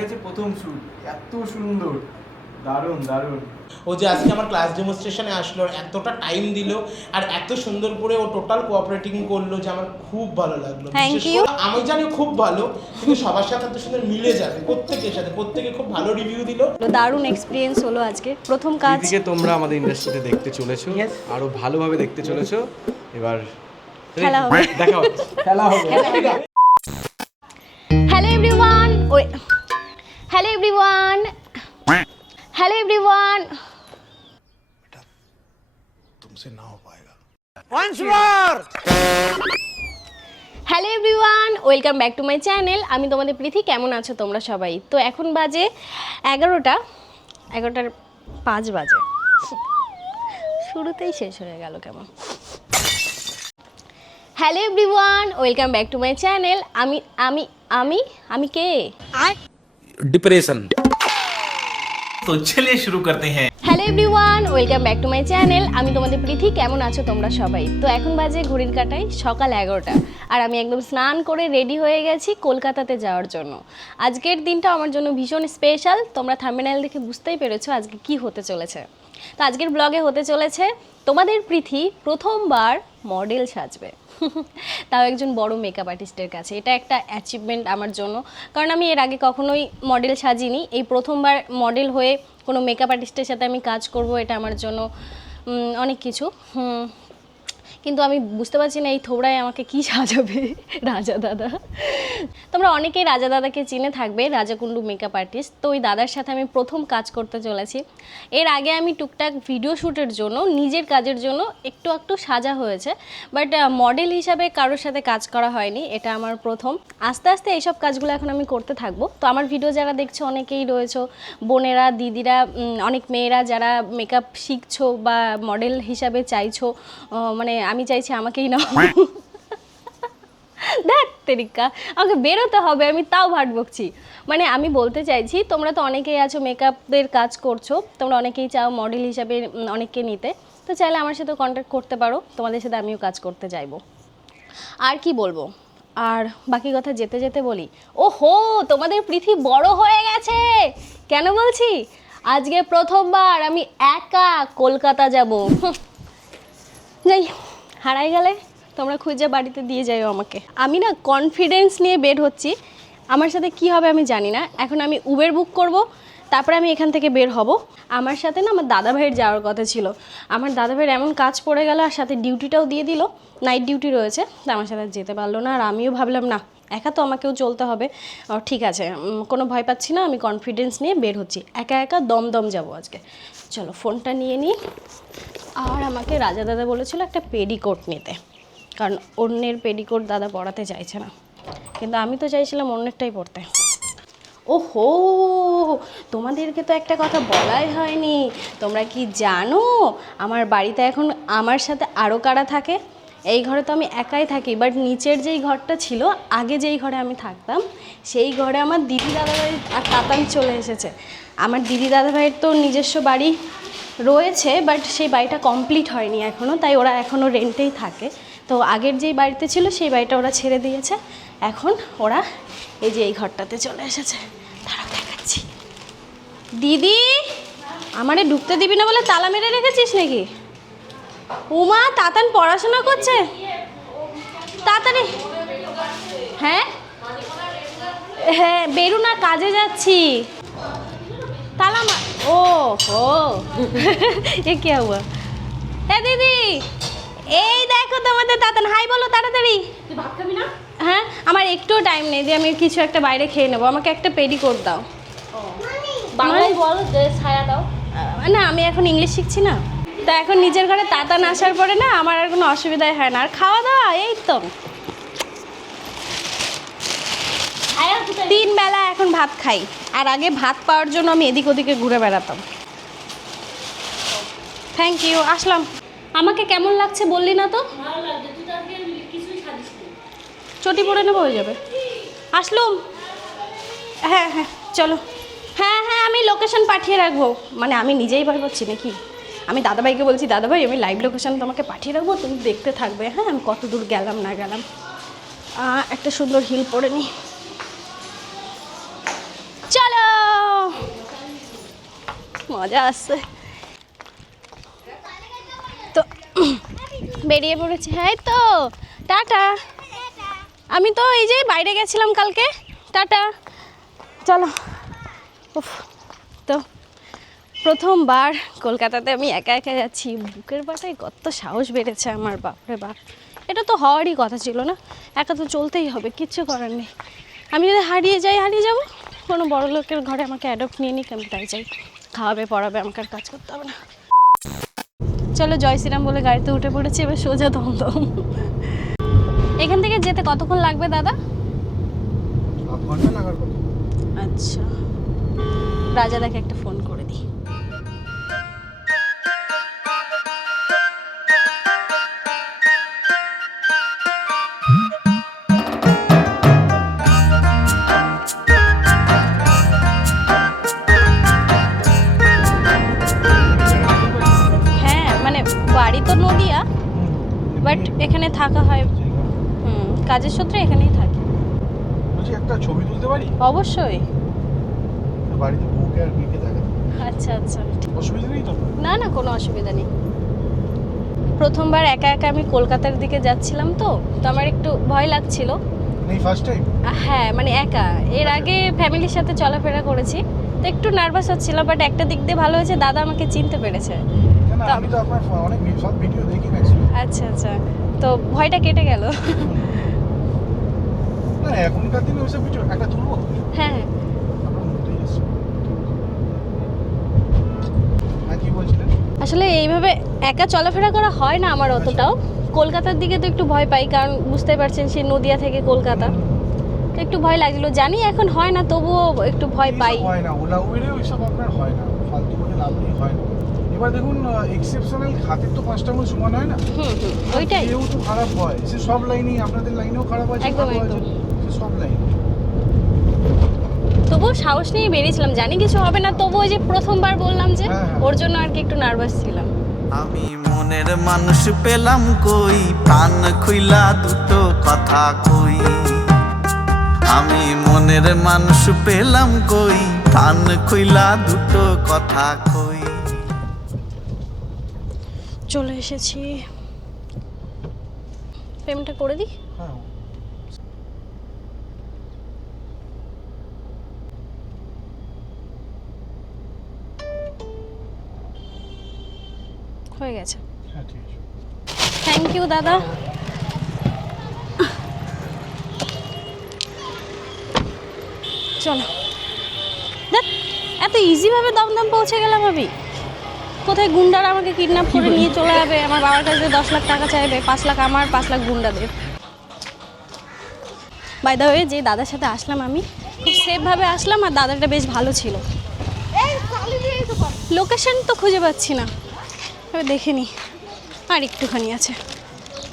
গেছে প্রথম শুট, এত সুন্দর, দারুণ দারুণ। ও যে আজকে আমার ক্লাস ডেমনস্ট্রেশনে আসলো, এতটা টাইম দিল আর এত সুন্দর করে ও টোটাল কোঅপারেটিং করলো যে আমার খুব ভালো লাগলো। Thank you. আমি জানি খুব ভালো, কিন্তু সবার সাথে এত সুন্দর মিলে যাবে, প্রত্যেকের সাথে, প্রত্যেকে খুব ভালো রিভিউ দিল। দারুণ এক্সপিরিয়েন্স হলো আজকে প্রথম কাজ। দিদিকে তোমরা আমাদের ইন্ডাস্ট্রিতে দেখতে চলেছো, আরো ভালোভাবে দেখতে চলেছো। এবার খেলা হবে। দেখা হচ্ছে। খেলা হবে। Hello everyone, hello everyone, hello everyone. Hello everyone, welcome back to my channel. আমি তোমাদের প্রীতি। কেমন আছো তোমরা সবাই? তো এখন বাজে 11:05 বাজে। শুরুতেই শেষ হয়ে গেল কেমন। Hello everyone, welcome back to my channel. আমি আমি আমি আমি কে? ডিপ্রেশন। तो चलिए शुरू करते हैं। Hello everyone, welcome back to my channel. আমি তোমাদের প্রীতি। কেমন আছো তোমরা সবাই? তো এখন বাজে ঘড়ির কাঁটায় সকাল 11টা, আর আমি একদম স্নান করে রেডি হয়ে গেছি কলকাতাতে যাওয়ার জন্য। আজকের দিনটা আমার জন্য ভীষণ স্পেশাল। তোমরা থাম্বনেল দেখে বুঝতেই পেরেছো আজকে কি হতে চলেছে। তো আজকের ব্লগে হতে চলেছে তোমাদের প্রীতি প্রথমবার মডেল সাজবে, তাও একজন বড় মেকআপ আর্টিস্টের কাছে। এটা একটা অ্যাচিভমেন্ট আমার জন্য, কারণ আমি এর আগে কখনোই মডেল সাজিনি। এই প্রথমবার মডেল হয়ে কোনো মেকআপ আর্টিস্টের সাথে আমি কাজ করব, এটা আমার জন্য অনেক কিছু। কিন্তু আমি বুঝতে পারছি না এই থোবড়ায় আমাকে কি সাজাবে রাজা দাদা। তোমরা অনেকেই রাজা দাদাকে চিনে থাকবে, রাজাকুন্ডু মেকআপ আর্টিস্ট। তো ওই দাদার সাথে আমি প্রথম কাজ করতে চলেছি। এর আগে আমি টুকটাক ভিডিও শ্যুটের জন্য, নিজের কাজের জন্য একটু সাজা হয়েছে, বাট মডেল হিসাবে কারোর সাথে কাজ করা হয়নি। এটা আমার প্রথম। আস্তে আস্তে এইসব কাজগুলো এখন আমি করতে থাকবো। তো আমার ভিডিও যারা দেখছো অনেকেই রয়েছো, বোনেরা, দিদিরা, অনেক মেয়েরা যারা মেকআপ শিখছো বা মডেল হিসাবে চাইছো, মানে আমি চাইছি আমাকেই নাও। দেখ তেরিকা, আমাকে বেরোতে হবে, আমি তাও ভাট বকছি। মানে আমি বলতে চাইছি, তোমরা তো অনেকেই আছো মেকআপের কাজ করছো, তোমরা অনেকেই চাও মডেল হিসাবে অনেককে নিতে। তো চাইলে আমার সাথে কন্ট্যাক্ট করতে পারো, তোমাদের সাথে আমিও কাজ করতে চাইবো। আর কি বলবো, আর বাকি কথা যেতে যেতে বলি, ও হো, তোমাদের পৃথিবী বড় হয়ে গেছে। কেন বলছি? আজকে প্রথমবার আমি একা কলকাতা যাব। যাই, হারাই গেলে তোমরা খুঁজে বাড়িতে দিয়ে যাও আমাকে। আমি না কনফিডেন্স নিয়ে বের হচ্ছি, আমার সাথে কি হবে আমি জানি না। এখন আমি উবের বুক করব, তারপরে আমি এখান থেকে বের হব। আমার সাথে না আমার দাদাভাইয়ের যাওয়ার কথা ছিল। আমার দাদাভাইয়ের এমন কাজ পড়ে গেল, আর সাথে ডিউটিটাও দিয়ে দিল, নাইট ডিউটি রয়েছে। তা আমার সাথে যেতে পারলো না। আর আমিও ভাবলাম না, একা তো আমাকেও চলতে হবে। ঠিক আছে, কোনো ভয় পাচ্ছি না, আমি কনফিডেন্স নিয়ে বের হচ্ছি। একা একা দমদম যাব আজকে। চলো ফোনটা নিয়ে নিই। আর আমাকে রাজা দাদা বলেছিল একটা পেডিকোট নিতে, কারণ অন্যের পেডিকোট দাদা পরাতে চাইছে না, কিন্তু আমি তো চাইছিলাম অন্যেরটাই পরতে। ওহো, তোমাদেরকে তো একটা কথা বলাই হয়নি। তোমরা কি জানো আমার বাড়িতে এখন আমার সাথে আরও কারা থাকে? এই ঘরে তো আমি একাই থাকি, বাট নিচের যেই ঘরটা ছিল, আগে যেই ঘরে আমি থাকতাম, সেই ঘরে আমার দিদি দাদাভাই আর তাতান চলে এসেছে। আমার দিদি দাদাভাইয়ের তো নিজস্ব বাড়ি রয়েছে, বাট সেই বাড়িটা কমপ্লিট হয়নি এখনও, তাই ওরা এখনও রেন্টেই থাকে। তো আগের যেই বাড়িতে ছিল সেই বাড়িটা ওরা ছেড়ে দিয়েছে, এখন ওরা এই যে এই ঘরটাতে চলে এসেছে। তারা দেখাচ্ছি। দিদি, আমারে ঢুকতে দিবি না বলে তালা মেরে রেখেছিস নাকি? উমা, তাতান পড়াশোনা করছে তাড়াতাড়ি। হ্যাঁ হ্যাঁ, বেরু না, কাজে যাচ্ছি। তালা ও হো, এ কে হুয়া? এ দিদি, এই দেখো তোমাদের তাতান। হাই বলো তাড়াতাড়ি। তুই ভাত খাবি না? হ্যাঁ, আমার একটুও টাইম নেই যে আমি কিছু একটা বাইরে খেয়ে নেবো। আমাকে একটা পেডিকোট দাও। বাংলায় বল, যে ছায়া দাও। না, আমি এখন ইংলিশ শিখছি না, তা এখন নিজের ঘরে তাতান আসার পরে না আমার আর কোনো অসুবিধাই হয় না। আর খাওয়া দাওয়া এই তো 3 বেলা এখন ভাত খাই, আর আগে ভাত পাওয়ার জন্য আমি এদিক ওদিকে ঘুরে বেড়াতাম। থ্যাংক ইউ, আসলাম। আমাকে কেমন লাগছে বললি না তো? চটি পরে নেবো, হয়ে যাবে। আসলুম। হ্যাঁ হ্যাঁ চলো। হ্যাঁ হ্যাঁ, আমি লোকেশন পাঠিয়ে রাখবো। মানে আমি নিজেই ভয় পাচ্ছি নাকি? আমি দাদাভাইকে বলছি, দাদাভাই আমি লাইভ লোকেশন তোমাকে পাঠিয়ে রাখবো, তুমি দেখতে থাকবে। হ্যাঁ, আমি কত দূর গেলাম না গেলাম। একটা সুন্দর হিল পরে নিই। চলো। মজা আসছে। তো বেরিয়ে পড়েছি। হ্যাঁ তো টাটা। আমি তো এই যে বাইরে গেছিলাম কালকে। টাটা, চলো। উফ, তো প্রথমবার কলকাতাতে আমি একা একা যাচ্ছি। বুকের পাটায় কত সাহস বেড়েছে আমার, বাপরে বাপ। এটা তো হওয়ারই কথা ছিল না, একা তো চলতেই হবে, কিচ্ছু করার নেই। আমি যদি হারিয়ে যাবো। কোনো বড় লোকের ঘরে আমাকে অ্যাডপ্ট নিয়ে নিক, আমি তাই চাই। খাওয়াবে পড়াবে, আমাকে আর কাজ করতে হবে না। চলো জয় শ্রীরাম বলে গাড়িতে উঠে পড়েছি, এবার সোজা দমদম। এখান থেকে যেতে কতক্ষণ লাগবে দাদা? আচ্ছা, রাজাদাকে একটা ফোন করে দিই। হ্যাঁ মানে বাড়ি তো নদিয়া, বাট এখানে থাকা হয়। কাজের সূত্রে এখানেই থাকি। বলছি একটা ছবি তুলতে পারি? অবশ্যই। বাড়িতে বউকে আর মেয়েকে দেখাতে। আচ্ছা আচ্ছা, অসুবিধা নেই তো? না না, কোনো অসুবিধা নেই। প্রথমবার একা একা আমি কলকাতার দিকে যাচ্ছিলাম, তো আমার একটু ভয় লাগছিল। নেই ফার্স্ট টাইম? হ্যাঁ মানে একা, এর আগে ফ্যামিলির সাথে চলাফেরা করেছি, তো একটু নার্ভাস হচ্ছিল। বাট একটা দিক দিয়ে ভালো হয়েছে, দাদা আমাকে চিনতে পেরেছে। না আমি তো আপনার অনেক সব ভিডিও দেখি ম্যাক্সিমাম। আচ্ছা আচ্ছা, তো ভয়টা কেটে গেল। না এখনকার দিনে ওইসব ভিডিও একটা তুলবো। হ্যাঁ হ্যাঁ, আপনার মধ্যেই এসছে। হ্যাঁ কি বলছিলেন? আসলে এইভাবে একা চলাফেরা করা হয় না আমার অতটাও। কলকাতার দিকে তো একটু ভয় পাই, কারণ বুঝতে পারছেন সেই নদিয়া থেকে কলকাতা, তো একটু ভয় লাগছিল। জানি এখন হয় না, তবুও একটু ভয় পাই। এইসব হয় না, ওলা উবেরে ওইসব আপনার হয় না, ফালতু করে লাভ নেই, হয় না। এবার দেখুন এক্সেপশনাল, হাতের তো পাঁচটা মূল সমান হয় না। ওইটাই। কেউ তো খারাপ হয়, সে সব লাইনেই, আপনাদের লাইনেও খারাপ আছে, একদম, ভালো আছে, একদম। সে সব লাইনে। তবুও সাহস নিয়ে বেরিয়েছিলাম, জানি কিছু হবে না, তবুও যে প্রথমবার বললাম যে হ্যাঁ, হ্যাঁ। ওর জন্য আর কি একটু নার্ভাস ছিলাম। আমি মনের মানুষ পেলাম কই, প্রাণ খুইলা দুটো কথা কই। আমি মনের মানুষ পেলাম কই, প্রাণ খুইলা দুটো কথা কই। চলে এসেছি, পেমেন্টটা করে দিই। হ্যাঁ হয়ে গেছে। হ্যাঁ ঠিক আছে। থ্যাংক ইউ দাদা। চলো, দেখ এত ইজিভাবে দমদম পৌঁছে গেলাম আমি। কোথায় গুন্ডারা আমাকে কিডন্যাপ করে নিয়ে চলে যাবে, আমার বাবার কাছে 10 লাখ টাকা চাইবে, 5 লাখ আমার, 5 লাখ গুন্ডাদের। বাই দ্য ওয়ে, যে দাদার সাথে আসলাম আমি, খুব সেফভাবে আসলাম, আর দাদাটা বেশ ভালো ছিল। লোকেশন তো খুঁজে পাচ্ছি না, এবার দেখে নি, আর একটুখানি আছে।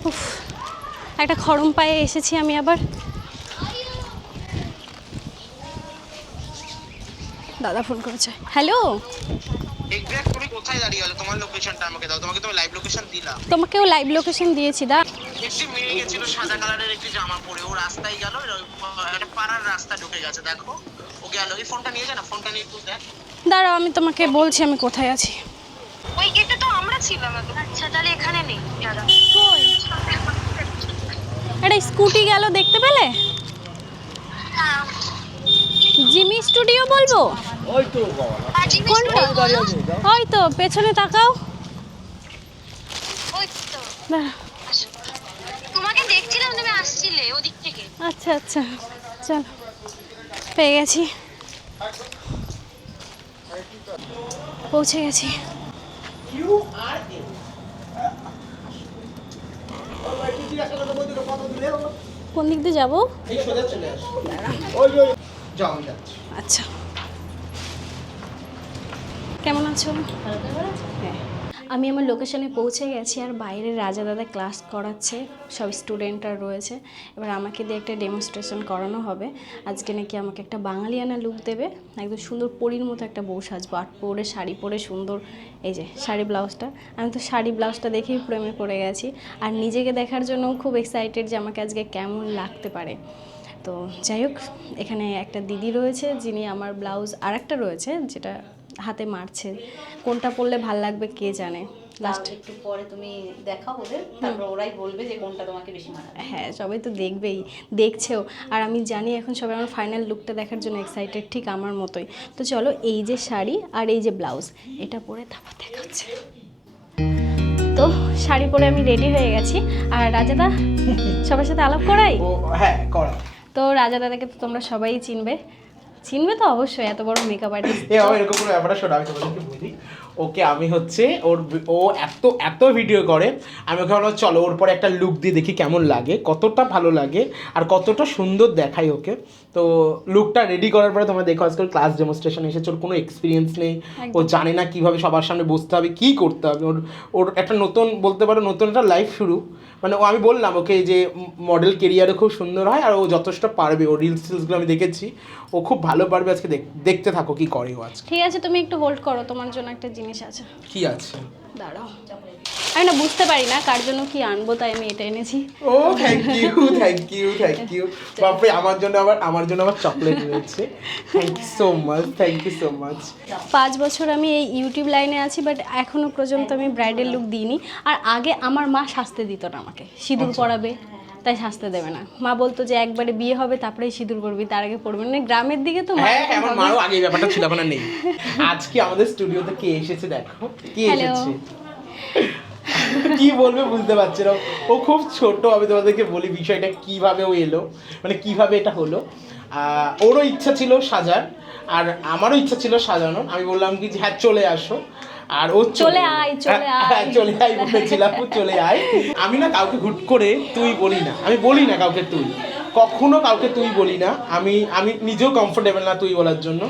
উফ, একটা খরম পায়ে এসেছি আমি আবার। দাদা ফোন করেছে। হ্যালো, এক্স্যাক্ট তুমি কোথায় দাঁড়িয়ে আছো? তোমার লোকেশনটা আমাকে দাও। তোমাকে তো লাইভ লোকেশন দিলাম। তোমাকেও লাইভ লোকেশন দিয়েছি দা। একটি মেয়ে গেছিল সাদা কালারের একটি জামা পরে, ও রাস্তায় গেল, একটা পাড়ার রাস্তা ঢুকে গেছে, দেখো ও গেল। এই ফোনটা নিয়ে যা না, ফোনটা নিয়ে একটু দেখ। দাঁড়াও, আমি তোমাকে বলছি আমি কোথায় আছি। ওই গেটে তো আমরা ছিলাম এখন। আচ্ছা তাহলে এখানে নেই দাদা। কই? একটা স্কুটি গেল, দেখতে পেলে? হ্যাঁ, জিমি স্টুডিও বলবো? কোনটা? ওই তো পেছনে তাকাও। ওই তো দাঁড়া। তোমাকে দেখছিলাম, তুমি আসছিলে ওদিক থেকে। আচ্ছা আচ্ছা, চল, পেয়ে গেছি, পৌঁছে গেছি। কোন দিক দিয়ে যাবো? এই সোজা চলে আসো। যাও, আমি যাচ্ছি। আচ্ছা, কেমন আছো? হ্যাঁ, আমি আমার লোকেশনে পৌঁছে গেছি, আর বাইরে রাজা দাদা ক্লাস করাচ্ছে, সব স্টুডেন্টরা রয়েছে। এবার আমাকে দিয়ে একটা ডেমনস্ট্রেশন করানো হবে। আজকে নাকি আমাকে একটা বাঙালিয়ানা লুক দেবে, একদম সুন্দর পরীর মতো একটা বউ সাজবো, আট পরে শাড়ি পরে সুন্দর। এই যে শাড়ি ব্লাউজটা, আমি তো শাড়ি ব্লাউজটা দেখেই প্রেমে পড়ে গেছি, আর নিজেকে দেখার জন্য খুব এক্সাইটেড যে আমাকে আজকে কেমন লাগতে পারে। তো যাই হোক, এখানে একটা দিদি রয়েছে যিনি আমার ব্লাউজ, আর একটা রয়েছে যেটা হাতে মারছে, কোনটা পরলে ভাল লাগবে কে জানে। লাস্ট লাস্ট একটু পরে তুমি দেখাও ওদের, তারপর ওরাই বলবে যে কোনটা তোমাকে বেশি মানাবে। হ্যাঁ, সবাই তো দেখবেই, দেখছেও। আর আমি জানি এখন সবাই আমার ফাইনাল লুকটা দেখার জন্য এক্সাইটেড, ঠিক আমার মতোই। তো চলো, এই যে শাড়ি আর এই যে ব্লাউজ, এটা পরে তারপর দেখাচ্ছে। তো শাড়ি পরে আমি রেডি হয়ে গেছি। আর রাজাদা সবার সাথে আলাপ করাই। ও হ্যাঁ করা। তো রাজাদাদাকে তো তোমরা সবাই চিনবে তো অবশ্যই, এত বড় মেকআপ আর্টিস্ট। এরকম কোনো ব্যাপারটা শোনো, আমি তোমাদেরকে বলি। ওকে আমি হচ্ছে ও এত ভিডিও করে, আমি ওকে বললাম চলো ওর পরে একটা লুক দিয়ে দেখি কেমন লাগে, কতটা ভালো লাগে আর কতটা সুন্দর দেখাই ওকে। তো লুকটা রেডি করার পরে তোমরা দেখো আজকাল ক্লাস ডেমনস্ট্রেশন এসেছে, ওর কোনো এক্সপিরিয়েন্স নেই, ও জানে না কীভাবে সবার সামনে বসতে হবে, কী করতে হবে। ওর একটা নতুন, বলতে পারো নতুন একটা লাইফ শুরু। মানে ও, আমি বললাম ওকে যে মডেল কেরিয়ারও খুব সুন্দর হয় আর ও যথেষ্ট পারবে। ও রিলসগুলো আমি দেখেছি, ও খুব ভালো পারবে। আজকে দেখতে থাকো কি করে ও আজকে। ঠিক আছে, তুমি একটু হোল্ড করো, তোমার জন্য একটা জিনিস আছে। কি আছে? দাঁড়াও, আমি না বুঝতে পারি না কার জন্য কি আনবো, তাই আমি এটা এনেছি। ও থ্যাংক ইউ। বাপরে, আমার জন্য আবার চকলেট রয়েছে। Thank you so much. 5 বছর আমি এই ইউটিউব লাইনে আছি, বাট এখনো পর্যন্ত আমি ব্রাইডাল লুক দিইনি। আর আগে আমার মা সাজতে দিত না আমাকে, সিঁদুর পরাবে তাই সাজতে দেবে না। মা বলতো যে একবারে বিয়ে হবে তারপরেই সিঁদুর পরবি, তার আগে পরবি না। গ্রামের দিকে তো হ্যাঁ, আমার মারও আগে ব্যাপারটা ছিল, এখন আর নেই। আজকে আমাদের স্টুডিওতে কে এসেছে দেখো, কে এসেছে। কি বলবে বুঝতে পারছি না, ও খুব ছোট। আমি তোমাদেরকে বলি বিষয়টা কিভাবে ও এলো, মানে কিভাবে এটা হলো। ওরও ইচ্ছা ছিল সাজার আর আমারও ইচ্ছা ছিল সাজানোর। আমি বললাম কি যে হ্যাঁ চলে আসো, আর ও চলে আয় বলেছিলাম চলে আয়। আমি না কাউকে হুট করে তুই বলি না, আমি বলি না কাউকে তুই, কখনো কাউকে তুই বলি না। আমি নিজেও কমফোর্টেবল না তুই বলার জন্য,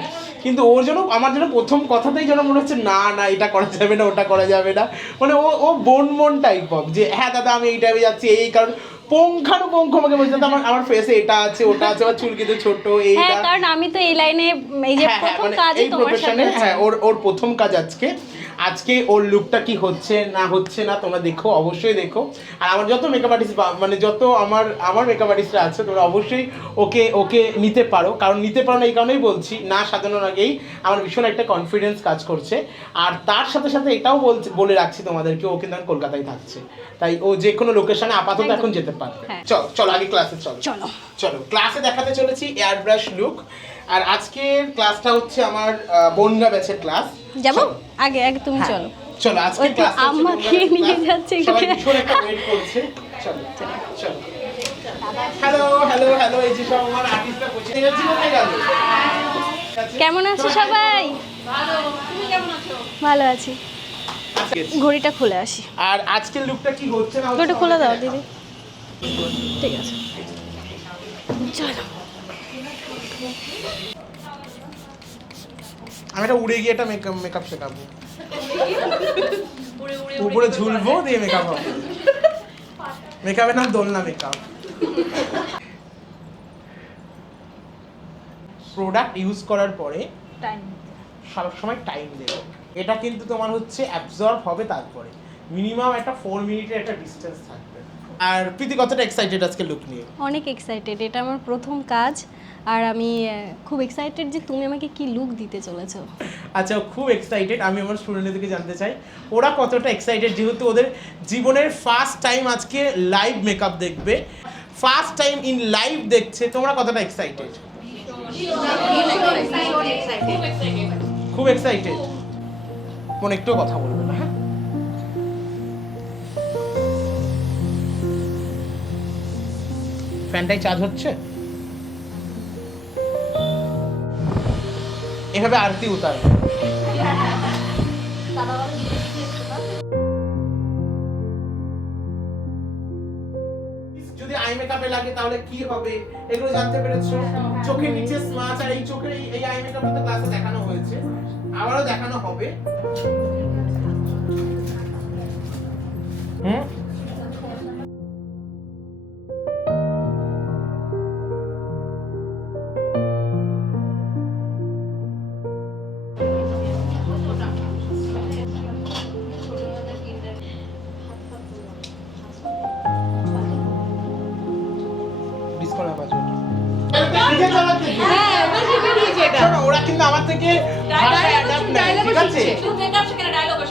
কিন্তু ওর জন্য আমার জন্য প্রথম কথাতেই যেন মনে হচ্ছে না এটা করা যাবে না, ওটা করা যাবে না। মানে ও বোন টাইপ অফ যে হ্যাঁ দাদা আমি এই টাইপে যাচ্ছি, এই কারণ পুঙ্খানুপুঙ্খ আমাকে বলছে আমার ফেসে এটা আছে ওটা আছে, আমার চুলকিতে ছোট এইটা। হ্যাঁ, কারণ আমি তো এই লাইনে এই যে প্রথম কাজ তোমার সাথে। হ্যাঁ, ওর প্রথম কাজ আজকে ওর লুকটা কি হচ্ছে না তোমরা দেখো, অবশ্যই দেখো। আর আমার যত মেকআপ আর্টিস্ট, মানে যত আমার মেকআপ আর্টিস্টরা আছে, তোমরা অবশ্যই ওকে নিতে পারো। কারণ নিতে পারো না এই কারণেই বলছি, না সাজানোর আগেই আমার ভীষণ একটা কনফিডেন্স কাজ করছে। আর তার সাথে সাথে এটাও বলে রাখছি তোমাদেরকে, ও কিন্তু এখন কলকাতায় থাকছে, তাই ও যে কোনো লোকেশনে আপাতত এখন যেতে পারবে। চলো আগে ক্লাসে চলো ক্লাসে দেখাতে চলেছি এয়ার ব্রাশ লুক। আর আজকের ক্লাসটা হচ্ছে আমার বনগা ব্যাচের ক্লাস। যাবো আগে তুমি চলো। আজকে ক্লাস আমাকে নিয়ে যাচ্ছে, সবাই ভীষণ একটা ওয়েট করছে। চলো হ্যালো এই যে সব আমার আর্টিস্টরা বসে গেছে, কোথায় গেল? কেমন আছো সবাই? ভালো আছি। ঘড়িটা খুলে আসি। আর আজকের লুকটা কি হচ্ছে না ঘড়িটা খুলে দাও দিদি। ঠিক আছে চলো। আমি এটা উড়ে গিয়ে একটা মেকআপ শেখাবো, উপরে ঝুলবো দিয়ে মেকআপ হবে। মেকআপের নাম দোলনা মেকআপ। প্রোডাক্ট ইউজ করার পরে সবসময় টাইম দেবে। এটা কিন্তু তোমার হচ্ছে অ্যাবজর্ব হবে, তারপরে মিনিমাম একটা 4 মিনিটের একটা ডিস্টেন্স থাকবে। আর প্রীতি কতটা এক্সাইটেড আজকে লুক নিয়ে? অনেক এক্সাইটেড, এটা আমার প্রথম কাজ। আর আমি খুব এক্সাইটেড যে তুমি আমাকে কি লুক দিতে চলেছো। আচ্ছা, খুব এক্সাইটেড। আমি আমার স্টুডেন্টদেরকে জানতে চাই ওরা কতটা এক্সাইটেড, যেহেতু ওদের জীবনের ফার্স্ট টাইম আজকে লাইভ মেকআপ দেখবে, ফার্স্ট টাইম ইন লাইভ দেখছে। তোমরা কতটা এক্সাইটেড? খুব এক্সাইটেড। মনে একটু কথা বলবে না? হ্যাঁ, ফ্যানটাই চার্জ হচ্ছে। এভাবে আরতি উতারবে। যদি আই মেকআপে লাগে তাহলে কি হবে এগুলো জানতে পেরেছো। চোখের নিচে স্মাচ, আর এই চোখের এই আই মেকআপে তো ক্লাসে দেখানো হয়েছে, আবারও দেখানো হবে। শোনো, ওরা কিন্তু আমার থেকে ভাষা অ্যাডাপ্ট নেয়, ঠিক আছে?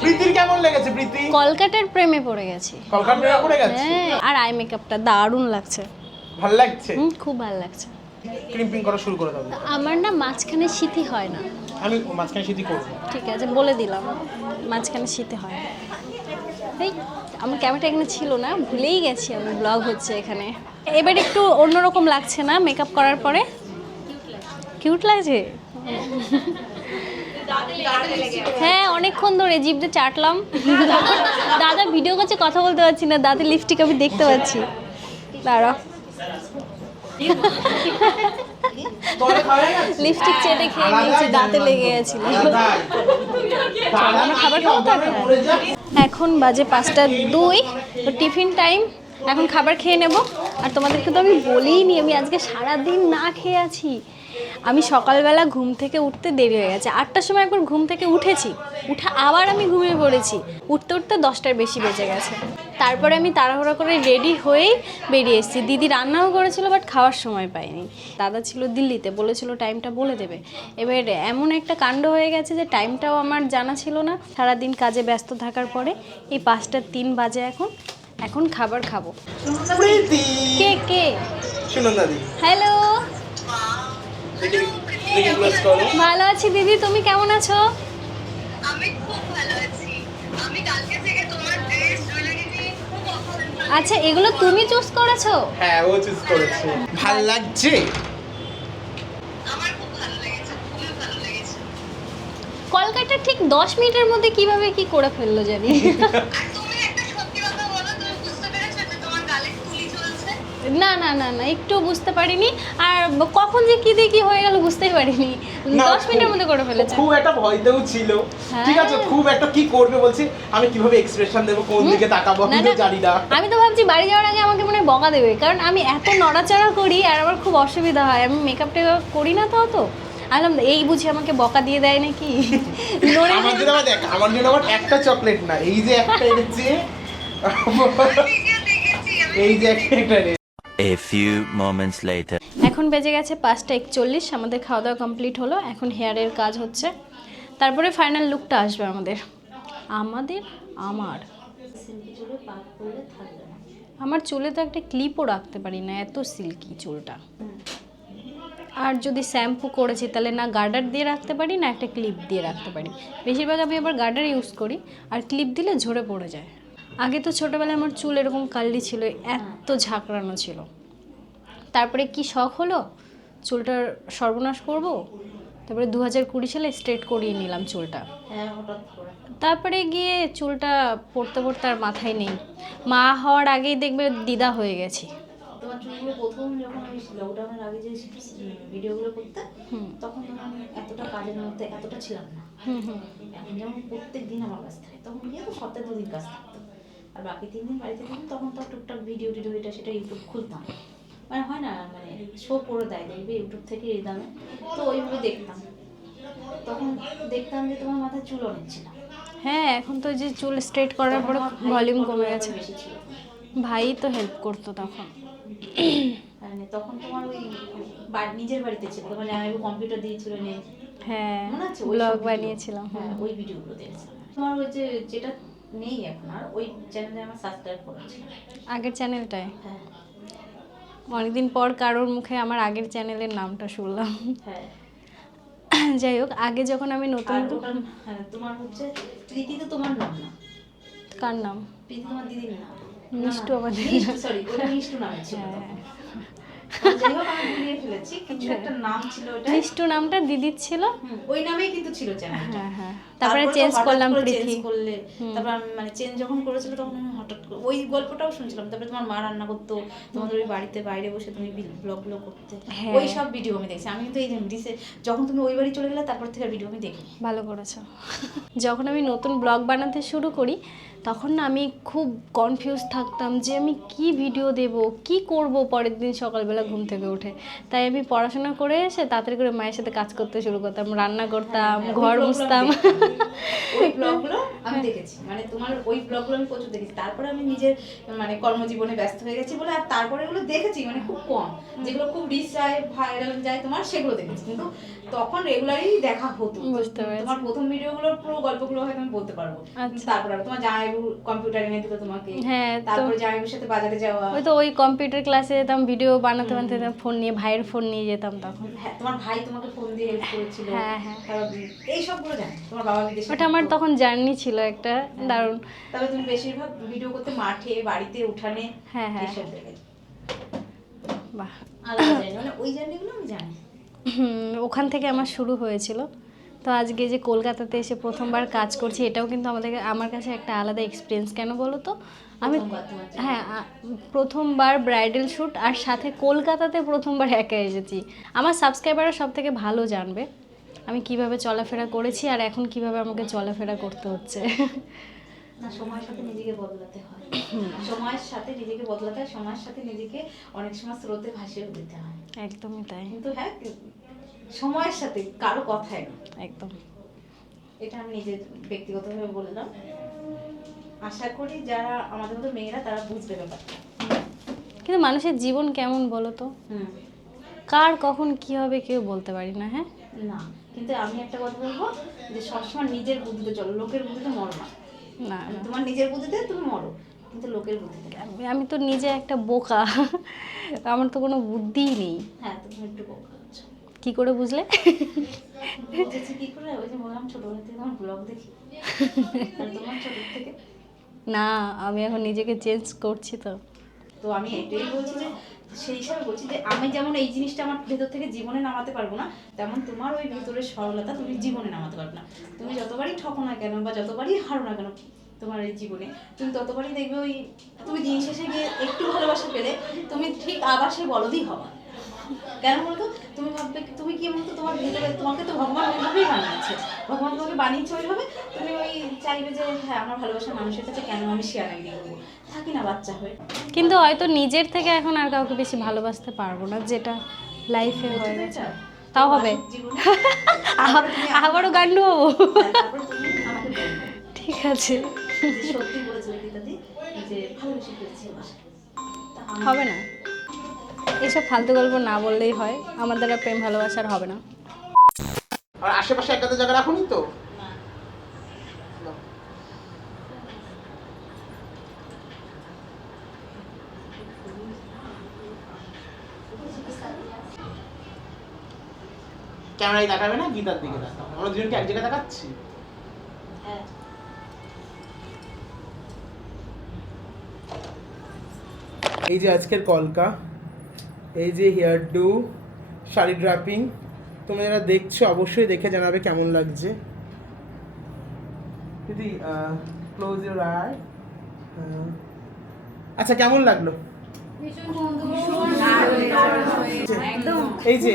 প্রীতির কেমন লেগেছে প্রীতি? কলকাতার প্রেমে পড়ে গেছি। কলকাতা পড়ে গেছে, হ্যাঁ, আর আই মেকআপটা দারুণ লাগছে। ভালো লাগছে। খুব ভালো লাগছে। ক্রিম্পিং করা শুরু করে দাও। আমার না মাঝখানে শীতই হয় না। আমি মাঝখানে সিদ্ধি করবো। ঠিক আছে, বলে দিলাম, মাঝখানে শীতে হয় না। এই আমার ক্যামেরাটা এখানে ছিল না, ভুলেই গেছি আমি, ব্লগ হচ্ছে এখানে। এবার একটু অন্যরকম লাগছে না মেকআপ করার পরে? কিউট লাগছে। হ্যাঁ, অনেকক্ষণ ধরে জিভে চাটলাম। দাদা ভিডিও করছে, কথা বলতে পারছি না, দাঁতে লিপস্টিক আমি দেখতে পাচ্ছি। দাঁড়া, লিপস্টিক চেটে খেয়ে নিয়েছি, দাঁতে লেগে গেছিল। খাবার খাবো তারপর। এখন বাজে 5:02, তো টিফিন টাইম। এখন খাবার খেয়ে নেব। আর তোমাদেরকে তো আমি বলিনি, আমি আজকে সারাদিন না খেয়ে আছি। আমি সকালবেলা ঘুম থেকে উঠতে দেরি হয়ে গেছে, 8টার সময় একবার ঘুম থেকে উঠেছি, উঠে আবার আমি ঘুমিয়ে পড়েছি, উঠতে উঠতে 10টার বেশি বেজে গেছে। তারপরে আমি তাড়াহুড়ো করে রেডি হয়েই বেরিয়ে এসেছি। দিদি রান্নাও করেছিল, বাট খাওয়ার সময় পাইনি। দাদা ছিল দিল্লিতে, বলেছিল টাইমটা বলে দেবে। এবার এমন একটা কাণ্ড হয়ে গেছে যে টাইমটাও আমার জানা ছিল না, সারাদিন কাজে ব্যস্ত থাকার পরে। এই 5:03 বাজে এখন খাবার খাবো। প্রীতি কে কে? শুনুন দাদি। হ্যালো, দেখি ক্লোজ করো। ভালো আছি দিদি, তুমি কেমন আছো? আমি খুব ভালো আছি। আমি কালকে থেকে তোমার ড্রেস জুয়েলারি নিয়ে খুব অবসেসড। আচ্ছা, এগুলো তুমি চুজ করেছো? হ্যাঁ, ও চুজ করেছে। ভালো লাগছে? আমার খুব ভালো লেগেছে, খুবই ভালো লেগেছে। কলকাতা ঠিক 10 মিনিটের মধ্যে কিভাবে কি করে ফেললো জানি। আর তুমি একটা সত্যি কথা বলো, তুমি বুঝতে পেরেছো যে তোমার গালে তুলি চলছে? না না না না, একটু বুঝতে পারিনি। আর কখন যে কি দিয়ে কি হয়ে গেল বুঝতেই পারিনি। 10 মিনিটের মধ্যে করে ফেলেছে। খুব একটা ভয়তেও ছিল, ঠিক আছে? খুব একটা কি করবে বলছি, আমি কিভাবে এক্সপ্রেশন দেবো, কোন দিকে তাকাবো, আমি তো জানি না। আমি তো ভাবছি বাড়ি যাওয়ার আগে আমাকে মনে হয় বকা দেবে, কারণ আমি এত নড়াচড়া করি আর আমার খুব অসুবিধা হয়, আমি মেকআপ টেকআপ করি না তো অত। আলাম এই বুঝি আমাকে বকা দিয়ে দেয় নাকি। আমার জন্য আবার দেখ, আমার জন্য আবার একটা চকলেট না, এই যে একটা এনেছে, এই যে একটা। A few moments later. এখন বেজে গেছে 5:41, আমাদের খাওয়া দাওয়া কমপ্লিট হলো। এখন হেয়ারের কাজ হচ্ছে, তারপরে ফাইনাল লুকটা আসবে আমাদের। আমার চুলে তো একটা ক্লিপও রাখতে পারি না, এত সিল্কি চুলটা। আর যদি শ্যাম্পু করেছি তাহলে না গার্ডার দিয়ে রাখতে পারি, না একটা ক্লিপ দিয়ে রাখতে পারি। বেশিরভাগ আমি আবার গার্ডার ইউজ করি, আর ক্লিপ দিলে ঝরে পড়ে যায়। আগে তো ছোটোবেলায় আমার চুল এরকম কার্লি ছিল, এত ঝাঁকড়ানো ছিল। তারপরে কি শখ হলো, চুলটার সর্বনাশ করব, তারপরে 2020 সালে স্ট্রেট করিয়ে নিলাম চুলটা। তারপরে গিয়ে চুলটা পড়তে পড়তে আর মাথায় নেই। মা হওয়ার আগেই দেখবে দিদা হয়ে গেছি। তোমার চুলগুলো প্রথম যখন আমি লকডাউনের আগে যে ভিডিওগুলো করতে, তখন আমি এতটা কাজের মধ্যে এতটা ছিলাম না। এখন যেমন প্রত্যেক দিন আমার কাজ থাকে, তখন গিয়ে তো সপ্তাহে 2 দিন কাজ থাকতো, আর বাকি 3 দিন বাড়িতে থাকতাম। তখন তো টুকটাক ভিডিও এটা সেটা ইউটিউব খুলতাম, মানে হয় না, মানে শো করে দেয় দেখবে ইউটিউব থেকে এই দামে, তো ওইভাবে দেখতাম। তখন দেখতাম যে তোমার মাথায় চুল অনেক ছিল। হ্যাঁ, এখন তো যে চুল স্ট্রেট করার পরে ভলিউম কমে গেছে। বেশি ছিল, ভাই তো হেল্প করতো তখন। মানে তখন তোমার ওই নিজের বাড়িতে ছিল, তোমার জামাই কম্পিউটার দিয়েছিল নিয়ে। হ্যাঁ, মনে আছে ব্লগ বানিয়েছিলাম। হ্যাঁ, ওই ভিডিওগুলো দেখেছিলাম। তোমার ওই যে যেটা নেই এখন আর, ওই চ্যানেলে আমার সাবস্ক্রাইব করেছিল আগের চ্যানেলটায়। হ্যাঁ অনেকদিন পর কারোর মুখে আমার আগের চ্যানেলের নামটা শুনলাম। হ্যাঁ। যাই হোক, আগে যখন আমি নতুন হ্যাঁ, তোমার হচ্ছে প্রীতি তো তোমার নাম না। কার নাম? প্রীতি তোমার দিদির নাম। মিষ্টু আমাদের। সরি, ওটা মিষ্টু নামে ছিল। যাই হোক, আমি ভুলিয়ে ফেলেছি, কিছু একটা নাম ছিল ওটা। মিষ্টু নামটা দিদির ছিল, ওই নামেই কিন্তু ছিল চ্যানেলটা। হ্যাঁ হ্যাঁ। তারপরে চেঞ্জ করলাম প্রীতি। করলে তারপর আমি মানে চেঞ্জ যখন করেছিল তখন আমি হঠাৎ করে ওই গল্পটাও শুনছিলাম। তারপরে তোমার মা রান্না করতো, তোমাদের ওই বাড়িতে বাইরে বসে তুমি ব্লগগুলো করতে, ওই সব ভিডিও আমি দেখছি। আমি কিন্তু এই যখন তুমি ওই বাড়ি চলে গেলে তারপর থেকে ভিডিও আমি দেখি। ভালো করেছো। যখন আমি নতুন ব্লগ বানাতে শুরু করি তখন না আমি খুব কনফিউজ থাকতাম যে আমি কি ভিডিও দেব, কি করব পরের দিন সকালবেলা ঘুম থেকে উঠে। তাই আমি পড়াশোনা করে এসে তাড়াতাড়ি করে মায়ের সাথে কাজ করতে শুরু করতাম, রান্না করতাম, ঘর মুছতাম। ওই ব্লগগুলো আমি দেখেছি, মানে তোমার ওই ব্লগগুলো আমি প্রচুর দেখেছি। তারপরে আমি নিজের মানে কর্মজীবনে ব্যস্ত হয়ে গেছি বলে আর তারপরে এগুলো দেখেছি, মানে খুব কম, যেগুলো খুব রিচ যায়, ভাইরাল যায় তোমার, সেগুলো দেখেছি। কিন্তু তখন রেগুলারই দেখা হতো। বুঝতে পেরেছি। তোমার প্রথম ভিডিওগুলোর পুরো গল্পগুলো হয়তো আমি বলতে পারবো। তারপর তোমার জামাইবু কম্পিউটার এনে দিল তোমাকে, হ্যাঁ, তারপরে জামাইবুর সাথে বাজারে যাওয়া। ওই তো ওই কম্পিউটার ক্লাসে যেতাম, ভিডিও বানাতে বানাতে ফোন নিয়ে, ভাইয়ের ফোন নিয়ে যেতাম তখন। হ্যাঁ, তোমার ভাই তোমাকে ফোন দিয়ে হেল্প করেছিল। হ্যাঁ, হ্যাঁ। এই সবগুলো জানি। তোমার বাবা বিদেশে, ওটা আমার তখন জার্নি ছিল একটা দারুণ। তবে তুমি বেশিরভাগ ভিডিও করতে মাঠে, বাড়িতে, উঠানে, হ্যাঁ, হ্যাঁ, এইসব জায়গায়। বাহ। আলাদা জানি, মানে ওই জার্নিগুলো আমি জানি। ওখান থেকে আমার শুরু হয়েছিল। তো আজকে যে কলকাতাতে এসে প্রথমবার কাজ করছি, এটাও কিন্তু আমার কাছে একটা আলাদা এক্সপিরিয়েন্স। কেন বলো তো, আমি হ্যাঁ প্রথমবার ব্রাইডাল শ্যুট, আর সাথে কলকাতাতে প্রথমবার একা এসেছি। আমার সাবস্ক্রাইবাররা সব থেকে ভালো জানবে আমি কিভাবে চলাফেরা করেছি আর এখন কিভাবে আমাকে চলাফেরা করতে হচ্ছে। না, সময়ের সাথে নিজেকে বদলাতে হয়, সময়ের সাথে নিজেকে বদলাতে হয়, সময়ের সাথে নিজেকে অনেক সময় স্রোতে ভাসিয়ে দিতে হয়। একদমই তাই। কিন্তু হ্যাঁ, সময়ের সাথে, কারো কথায় না। একদম। এটা আমি নিজের ব্যক্তিগতভাবে বললাম। আশা করি যারা আমাদের মতো মেয়েরা তারা বুঝবে ব্যাপারটা। কিন্তু মানুষের জীবন কেমন বলো তো, কার কখন কি হবে কেউ বলতে পারি না। হ্যাঁ না, কিন্তু আমি একটা কথা বলবো যে সবসময় নিজের বুদ্ধিতে চলো, লোকের বুদ্ধিতে মরো না। না, তোমার নিজের বুদ্ধিতে তুমি মরো, কিন্তু লোকের বুদ্ধিতে। আমি তো নিজে একটা বোকা, আমার তো কোনো বুদ্ধিই নেই। হ্যাঁ, তুমি একটু বোকা আছো। কি করে বুঝলে? বুঝেছি কি করে, ওই যে বললাম ছোটবেলা থেকে তোমার ব্লগ দেখি, আর তোমার ছোট থেকে। না, আমি এখন নিজেকে চেঞ্জ করছি। তো আমি এটাই বলছি যে সেই হিসাবে বলছি যে আমি যেমন এই জিনিসটা আমার ভেতর থেকে জীবনে নামাতে পারবো না, তেমন তোমার ওই ভেতরের সরলতা তুমি জীবনে নামাতে পারবে না। তুমি যতবারই ঠকো না কেন বা যতবারই হারো না কেন তোমার এই জীবনে, তুমি ততবারই দেখবে ওই তুমি দিন শেষে গিয়ে একটু ভালোবাসা পেলে তুমি ঠিক আবার সেই বলদই হবা। কেন বলতো, তুমি ভাববে তুমি কি বলতো, তোমার ভেতরে তোমাকে তো ভগবান ওইভাবেই বানিয়েছে, ভগবান তোমাকে বানিয়েছে ওইভাবে। তুমি ওই চাইবে যে হ্যাঁ আমার ভালোবাসার মানুষের কাছে কেন আমি শেয়ার করবো, থাকি না বাচ্চা হয়ে। কিন্তু হয়তো নিজের থেকে এখন আর কাউকে বেশি ভালোবাসতে পারবো না, যেটা লাইফে হয়ে গেছে। তাও হবে, আবারও গান্ডু হবো। তারপরে তুমি আমাকে বলবে ঠিক আছে, যে সত্যি বলেছিল গীতাদি যে ভালোবেসে ফেলছি হবে না এসব ফালতু গল্প না বললেই হয়, আমার দ্বারা প্রেম ভালোবাসার হবে না। আর আশেপাশে একটা জায়গা রাখুনি তো। ক্যামেরায় দেখাবে না, গীতার দিকে দেখাও। আমরা দুজনকে এক জায়গায় দেখাচ্ছি। হ্যাঁ, এই যে আজকের কলকা, এই যে হেয়ার ডু, শাড়ি ড্রাপিং, তোমরা যারা দেখছো অবশ্যই দেখে জানাবে কেমন লাগছে। দিদি ক্লোজ ইউর আই। আচ্ছা, কেমন লাগলো? এই যে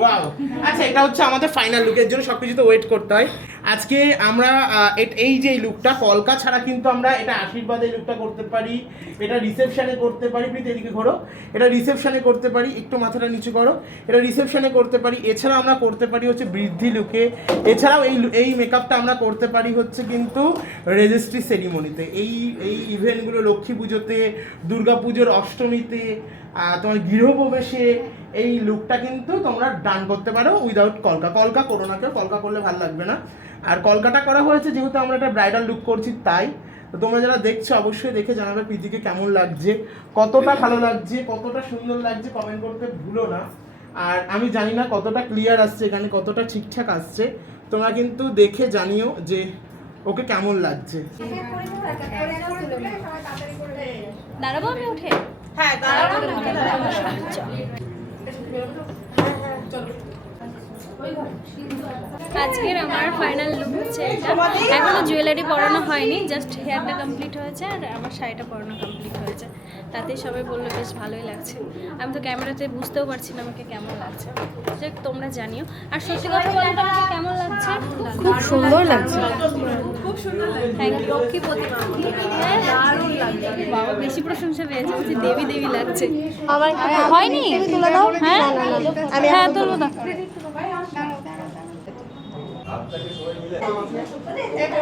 ওয়াও। আচ্ছা, এটা হচ্ছে আমাদের ফাইনাল লুকের জন্য সবকিছু তো ওয়েট করতে হয়। আজকে আমরা এই যে লুকটা কলকা ছাড়া কিন্তু আমরা এটা আশীর্বাদে লুকটা করতে পারি, এটা রিসেপশনে করতে পারি। প্লিজ এদিকে ঘোরো। এটা রিসেপশনে করতে পারি, একটু মাথাটা নিচু করো। এটা রিসেপশনে করতে পারি, এছাড়াও আমরা করতে পারি হচ্ছে বৃদ্ধি লুকে, এছাড়াও এই মেকআপটা আমরা করতে পারি হচ্ছে কিন্তু রেজিস্ট্রি সেরিমনিতে। এই ইভেন্টগুলো লক্ষ্মী পুজোতে, দুর্গা পুজোর অষ্টমীতে, তোমার গৃহপ্রবেশে এই লুকটা কিন্তু তোমরা ডান করতে পারো উইদাউট কলকা করো না কেউ, কলকা করলে ভালো লাগবে না। আর কলকাটা করা হয়েছে যেহেতু আমরা একটা ব্রাইডাল লুক করছি তাই। তো তোমরা যারা দেখছো অবশ্যই দেখে জানাবে প্রীতিকে কেমন লাগছে, কতটা ভালো লাগছে, কতটা সুন্দর লাগছে, কমেন্ট করতে ভুলো না। আর আমি জানি না কতটা ক্লিয়ার আসছে এখানে, কতটা ঠিকঠাক আসছে, তোমরা কিন্তু দেখে জানিও যে ওকে কেমন লাগছে। দাঁড়াবো আমি উঠে? হ্যাঁ, চলো। আজকের আমার ফাইনাল লুক হচ্ছে এটা। এখনো জুয়েলারি পরানো হয়নি, জাস্ট হেয়ারটা কমপ্লিট হয়েছে আর আমার শাড়িটা পরানো কমপ্লিট হয়েছে। তাতেই সবাই বললো বেশ ভালোই লাগছে। আমি তো ক্যামেরাতে বুঝতেও পারছি না আমাকে কেমন লাগছে, যে তোমরা জানিও। আর সত্যি কথা বলতে আমাকে কেমন লাগছে? খুব সুন্দর লাগছে, খুব সুন্দর লাগছে। Thank you. কি প্রতিমা দারুণ লাগছে, বাবা বেশি প্রশংসা পেয়েছে, বলছি দেবী দেবী লাগছে। আমার হয়নি তুলে দাও। হ্যাঁ হ্যাঁ তুলে দাও।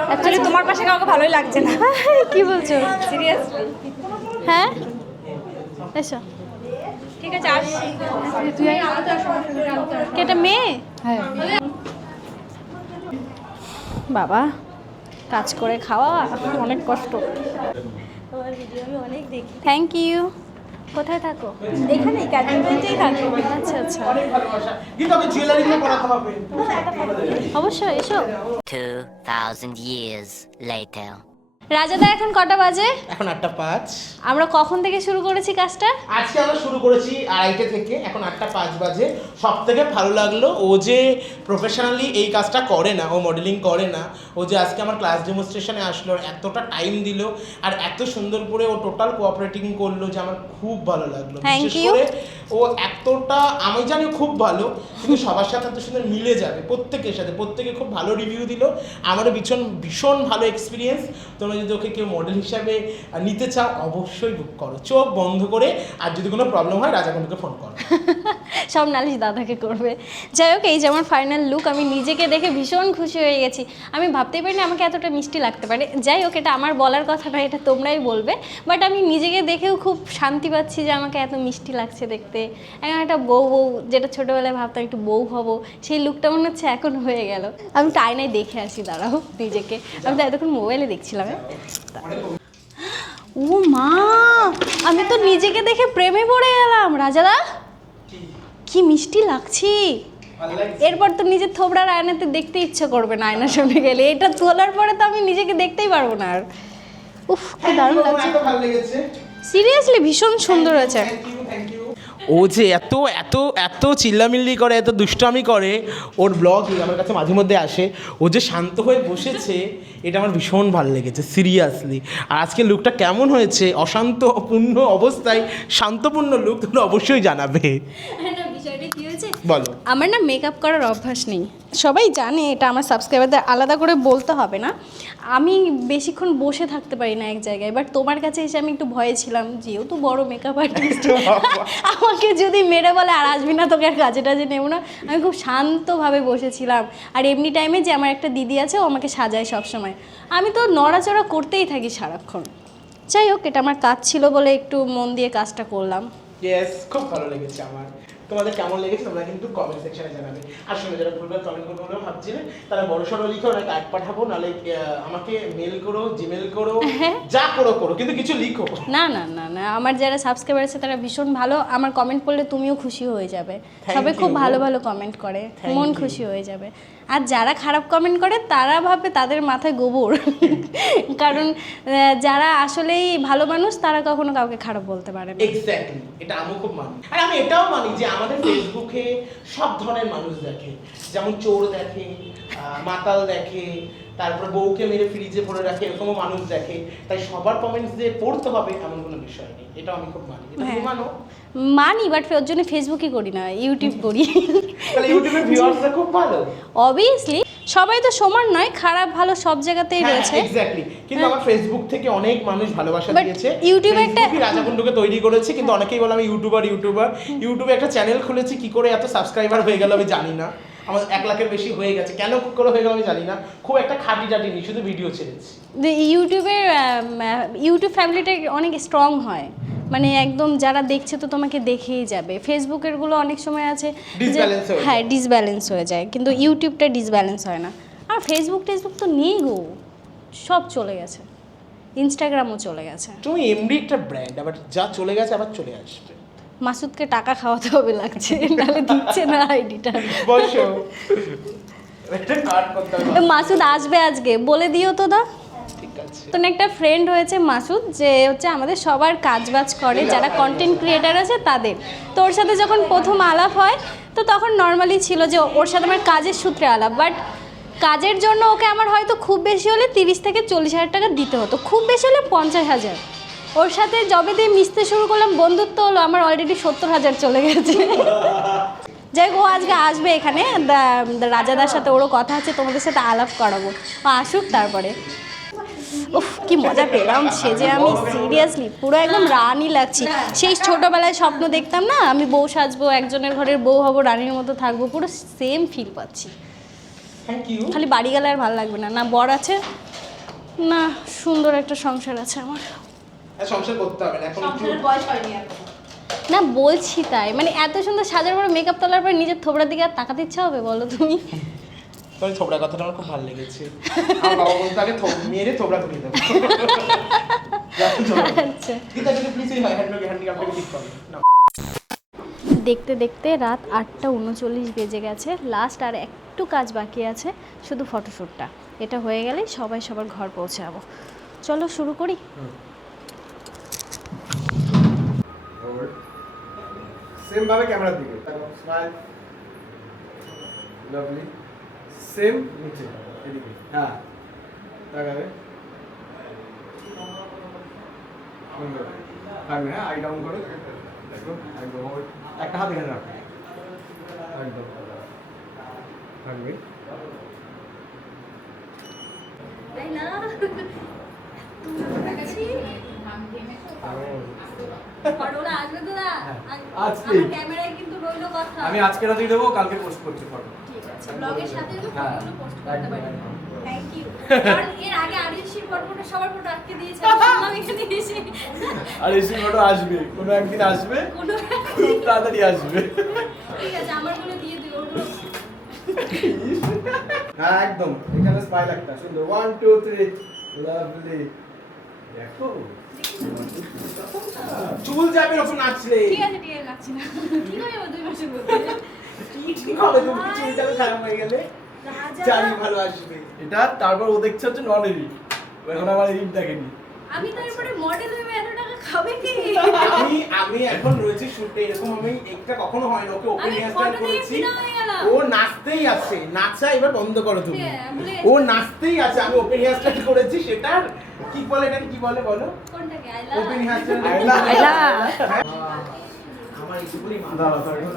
অ্যাকচুয়ালি তোমার পাশে কাউকে ভালোই লাগছে না। কি বলছো? সিরিয়াসলি? হ্যাঁ এসো। ঠিক আছে আসছি। কেটা মেয়ে? হ্যাঁ বাবা, কাজ করে খাওয়া অনেক কষ্ট। তোমার ভিডিও আমি অনেক দেখি। Thank you. কোথায় থাকো? এখানেই ক্যান্টনমেন্টেই থাকো। আচ্ছা আচ্ছা, অনেক ভালোবাসা, কিন্তু আমি জুয়েলারিগুলো পরাতে হবে। অবশ্যই এসো। 2,000 years later. রাজাদা এখন কটা বাজে? এখন 8:05। আমরা কখন থেকে শুরু করেছি কাজটা? আজকে আমরা শুরু করেছি 2:30 থেকে, এখন 8:05 বাজে। সব থেকে ভালো লাগলো ও যে প্রফেশনালি এই কাজটা করে না, ও মডেলিং করে না, ও যে আজকে আমার ক্লাস ডেমনস্ট্রেশনে আসলো, এতটা টাইম দিল আর এত সুন্দর করে ও টোটাল কোঅপারেটিং করলো যে আমার খুব ভালো লাগলো। Thank বিশেষ you. করে ও এতটা, আমি জানি খুব ভালো, কিন্তু সবার সাথে এত সুন্দর মিলে যাবে, প্রত্যেকের সাথে। প্রত্যেকে খুব ভালো রিভিউ দিল, আমারও ভীষণ ভীষণ ভালো এক্সপিরিয়েন্স। তোমরা যদি ওকে কেউ মডেল হিসাবে নিতে চাও অবশ্যই বুক করো, চোখ বন্ধ করে। আর যদি কোনো প্রবলেম হয় রাজা বন্ধুকে ফোন করো। সব নালিশ দাদাকে করবে। যাই হোক, এই যে আমার ফাইনাল লুক, আমি নিজেকে দেখে ভীষণ খুশি হয়ে গেছি। আমি ভাবতেই পারিনি আমাকে এতটা মিষ্টি লাগতে পারে। যাই হোক, এটা আমার বলার কথা নয়, এটা তোমরাই বলবে। বাট আমি নিজেকে দেখেও খুব শান্তি পাচ্ছি যে আমাকে এত মিষ্টি লাগছে দেখতে। এখন একটা বউ বউ, যেটা ছোটোবেলায় ভাবতাম একটু বউ হব, সেই লুকটা মনে হচ্ছে এখন হয়ে গেল। আমি তো আয়নায় দেখে আসি, দাঁড়াও নিজেকে। আমি তো এতক্ষণ মোবাইলে দেখছিলাম। ও মা, আমি তো নিজেকে দেখে প্রেমে পড়ে গেলাম। রাজাদা কি মিষ্টি লাগছি। এরপর তো নিজের থোবড়ার আয়নাতে দেখতে ইচ্ছে করবে না, আয়নার সামনে গেলে। এটা তোলার পরে তো আমি নিজেকে দেখতেই পারবো না আর। উফ কি দারুণ লাগছে, সিরিয়াসলি ভীষণ সুন্দর হয়েছে। ও যে এত এত এত চিল্লামিল্লি করে, এত দুষ্টামি করে, ওর ব্লগ আমার কাছে মাঝে মধ্যে আসে, ও যে শান্ত হয়ে বসেছে এটা আমার ভীষণ ভালো লেগেছে সিরিয়াসলি। আর আজকে লুকটা কেমন হয়েছে, অশান্তপূর্ণ অবস্থায় শান্তপূর্ণ লুক, তোমরা অবশ্যই জানাবে। বিষয়টা কি হয়েছে বলো। আমার না মেকআপ করার অভ্যাস নেই, সবাই জানে এটা, আমার সাবস্ক্রাইবারদের আলাদা করে বলতে হবে না। আমি বেশিক্ষণ বসে থাকতে পারি না এক জায়গায়। বাট তোমার কাছে এসে আমি একটু ভয়ে ছিলাম, যেহেতু বড় মেকআপ আর্টিস্ট, আমাকে যদি মেরে বলে আর আসবি না, তোকে আর কাজে টাজে নেবো না। আমি খুব শান্তভাবে বসেছিলাম। আর এমনি টাইমে যে আমার একটা দিদি আছে, ও আমাকে সাজায় সবসময়, আমি তো নড়াচড়া করতেই থাকি সারাক্ষণ। যাই হোক, এটা আমার কাজ ছিল বলে একটু মন দিয়ে কাজটা করলাম। ইয়েস, খুব ভালো লেগেছে আমার। তোমাদের কেমন লেগেছে তোমরা কিন্তু কমেন্ট সেকশনে জানাবে। আর শুনে যারা ভুলভাল কমেন্ট করবো বলে ভাবছিলে, তারা বড় সড়ো লিখো, না কার্ড পাঠাবো, নাহলে আমাকে মেল করো, জিমেল করো, যা করো করো, কিন্তু কিছু লিখো। না না না না, আমার যারা সাবস্ক্রাইবার আছে তারা ভীষণ ভালো। আমার কমেন্ট পড়লে তুমিও খুশি হয়ে যাবে। সবাই খুব ভালো ভালো কমেন্ট করে, মন খুশি হয়ে যাবে। আর যারা খারাপ কমেন্ট করে তারা ভাবে তাদের মাথায় গোবর। কারণ যারা আসলেই ভালো মানুষ তারা কখনো কাউকে খারাপ বলতে পারে না। এক্স্যাক্টলি, এটা আমি খুব মানি। আর আমি এটাও মানি যে আমাদের ফেসবুকে সব ধরনের মানুষ দেখে, যেমন চোর দেখে, মাতাল দেখে, তারপর বউকে মেরে ফ্রিজে ভরে রাখে, এরকমও মানুষ দেখে। তাই সবার কমেন্টস দিয়ে পড়তে হবে এমন কোনো বিষয় নেই, এটাও আমি খুব মানি। এটা তুমি মানো? মানি, বাট ওর জন্য ফেসবুকই করি না, ইউটিউব করি। তাহলে ইউটিউবের ভিউয়ার্সরা খুব ভালো। অবভিয়াসলি সবাই তো সমান নয়, খারাপ ভালো সব জায়গাতেই রয়েছে। এক্স্যাক্টলি, কিন্তু আমার ফেসবুক থেকে অনেক মানুষ ভালোবাসা দিয়েছে। ইউটিউবে একটা রাজাকুণ্ডুকে তৈরি করেছে, কিন্তু অনেকেই বলে আমি ইউটিউবে একটা চ্যানেল খুলেছি, কি করে এত সাবস্ক্রাইবার হয়ে গেল আমি জানি না। আমার 1 লাখের বেশি হয়ে গেছে, কেন করে হয়ে গেল আমি জানি না। খুব একটা খাটি টাটি নেই, শুধু ভিডিও ছেড়েছি। ইউটিউব ফ্যামিলিটা অনেক স্ট্রং হয়, মানে একদম যারা দেখছে তো তোমাকে দেখেই যাবে। ফেসবুকের গুলো অনেক সময় আছে হ্যাঁ ডিসব্যালেন্স হয়ে যায়, কিন্তু ইউটিউবটা ডিসব্যালেন্স হয় না। আর ফেসবুক তো নেই গো, সব চলে গেছে, ইনস্টাগ্রামও চলে গেছে। তুমি এমডি একটা ব্র্যান্ড, আবার যা চলে গেছে আবার চলে আসবে। মাসুদকে টাকা খাওয়াতে হবে লাগছে, নাহলে দিচ্ছে না আইডিটা। বসো, একটা কার্ড করতে হবে। মাসুদ আসবে আজকে, বলে দিও তো দা। ঠিক আছে। তো একটা ফ্রেন্ড হয়েছে মাসুদ, যে হচ্ছে আমাদের সবার কাজবাজ করে, যারা কন্টেন্ট ক্রিয়েটার আছে তাদের। তো ওর সাথে যখন প্রথম আলাপ হয় তো তখন নর্মালি ছিল যে ওর সাথে আমার কাজের সূত্রে আলাপ, বাট কাজের জন্য ওকে আমার হয়তো খুব বেশি হলে 30 থেকে 40 হাজার টাকা দিতে হতো, খুব বেশি হলে 50,000। ওর সাথে যবে দিয়ে মিশতে শুরু করলাম, বন্ধুত্ব হলো, আমার অলরেডি 70,000 চলে গেছে। যাই হোক, ও আজকে আসবে এখানে, রাজাদার সাথে ওরও কথা আছে, তোমাদের সাথে আলাপ করাবো, ও আসুক তারপরে। উফ কি মজা পেলাম সেজে, আমি সিরিয়াসলি পুরো একদম রানী লাগছি। সেই ছোটোবেলায় স্বপ্ন দেখতাম না, আমি বউ সাজবো, একজনের ঘরের বউ হব, রানীর মতো থাকবো, পুরো সেম ফিল পাচ্ছি। Thank you. খালি বাড়ি গেলে আর ভালো লাগবে না, না বর আছে, না সুন্দর একটা সংসার আছে আমার। সংসার করতে হবে না এখন, একটু সংসারের বয়স হয়নি এখন। না বলছি তাই, মানে এত সুন্দর সাজার পরে মেকআপ তোলার পরে নিজের থোবড়ার দিকে আর তাকাতে ইচ্ছা হবে বলো তুমি? তোর থোবড়া কথাটা আমার খুব ভালো লেগেছে। আমার বাবা বলতো আগে মেরে থোবড়া ঘুরিয়ে দেবো। আচ্ছা, ঠিক আছে প্লিজ এই হ্যান্ডিক্যাপটাকে ঠিক করো না। দেখতে দেখতে রাত 8:39 বেজে গেছে, লাস্ট আর একটু কাজ বাকি আছে, শুধু ফটোশ্যুটটা। এটা হয়ে গেলেই সবাই সবার ঘর পৌঁছে যাবো। চলো শুরু করি। সেম ভাবে ক্যামেরার দিকে স্মাইল, লাভলি, সেম নিচে এদিকে, হ্যাঁ তাকাবে, সুন্দর থাকবে, হ্যাঁ আই ডাউন করে দেখো, একদম একটা হাত এখানে রাখো, একদম থাকবে। আমি আজকে রাতেই দেবো, কালকে পোস্ট করছি ফটো। হ্যাঁ আর এসি ফটো আসবে, কোনো একদিন আসবে, খুব তাড়াতাড়ি আসবে। হ্যাঁ একদম, এখানে স্মাইল একটা সুন্দর, 1 2 3 লাভলি। দেখো চুল যাবে যখন নাচলে। ঠিক আছে নাচছি না, কি করে 2 মাসের মধ্যে ঠিক হবে, তুমি চুল যাবে খারাপ হয়ে গেলে জানি ভালো আসবে এটা। তারপর ও দেখছে হচ্ছে নন এডিট, এখন আমার এডিট দেখেনি। আমি তারপরে মডেল হয়ে এত টাকা খাবে কি? আমি এখন রয়েছে শুটে, এরকম আমি একটা কখনো হয় না। ওকে ওপেন আমি হেয়ার photo স্টাইল দিয়ে করেছি, ফিদা হয়ে গেলাম। ও নাচতেই আছে, নাচা এবার বন্ধ করো তুমি। হ্যাঁ, ভুলে ও নাচতেই আছে, আমি ওপেন হেয়ার স্টাইল করেছি, সেটার কি বলে, এটা কি বলে বলো? কোনটাকে আইলা? ওপেন হেয়ার স্টাইল আইলা। আমার এইটুকুনি দাঁড়াও, দাঁড়াও।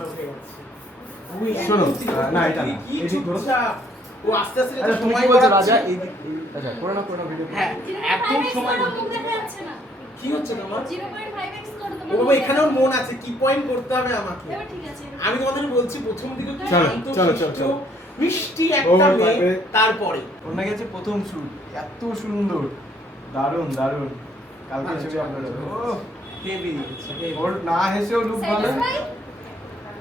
শোনো, না এটা না, কি এদিক ধরো। চুপচাপ। ও আস্তে আস্তে আচ্ছা তুমি কি বলছো রাজা? এই আচ্ছা করে না ভিডিও। হ্যাঁ এত সময় মুখ দেখা যাচ্ছে না। কি হচ্ছে তোমার? 0.5x করো ও তোমার। বাবা, এখানেও মন আছে, কি পয়েন্ট করতে হবে আমাকে। এবার ঠিক আছে। আমি তোমাদের বলছি প্রথম দিকে একটু চলো, শান্ত, চলো, শিষ্ট, চলো। মিষ্টি একটা ও, মেয়ে, তারপরে- তারপরে ওর নাকি আছে প্রথম শুট, এত সুন্দর, দারুণ দারুণ। কালকে ছবি আপলোড হবে। ও হেভি ওর না হেসেও লুক ভালো। Satisfied?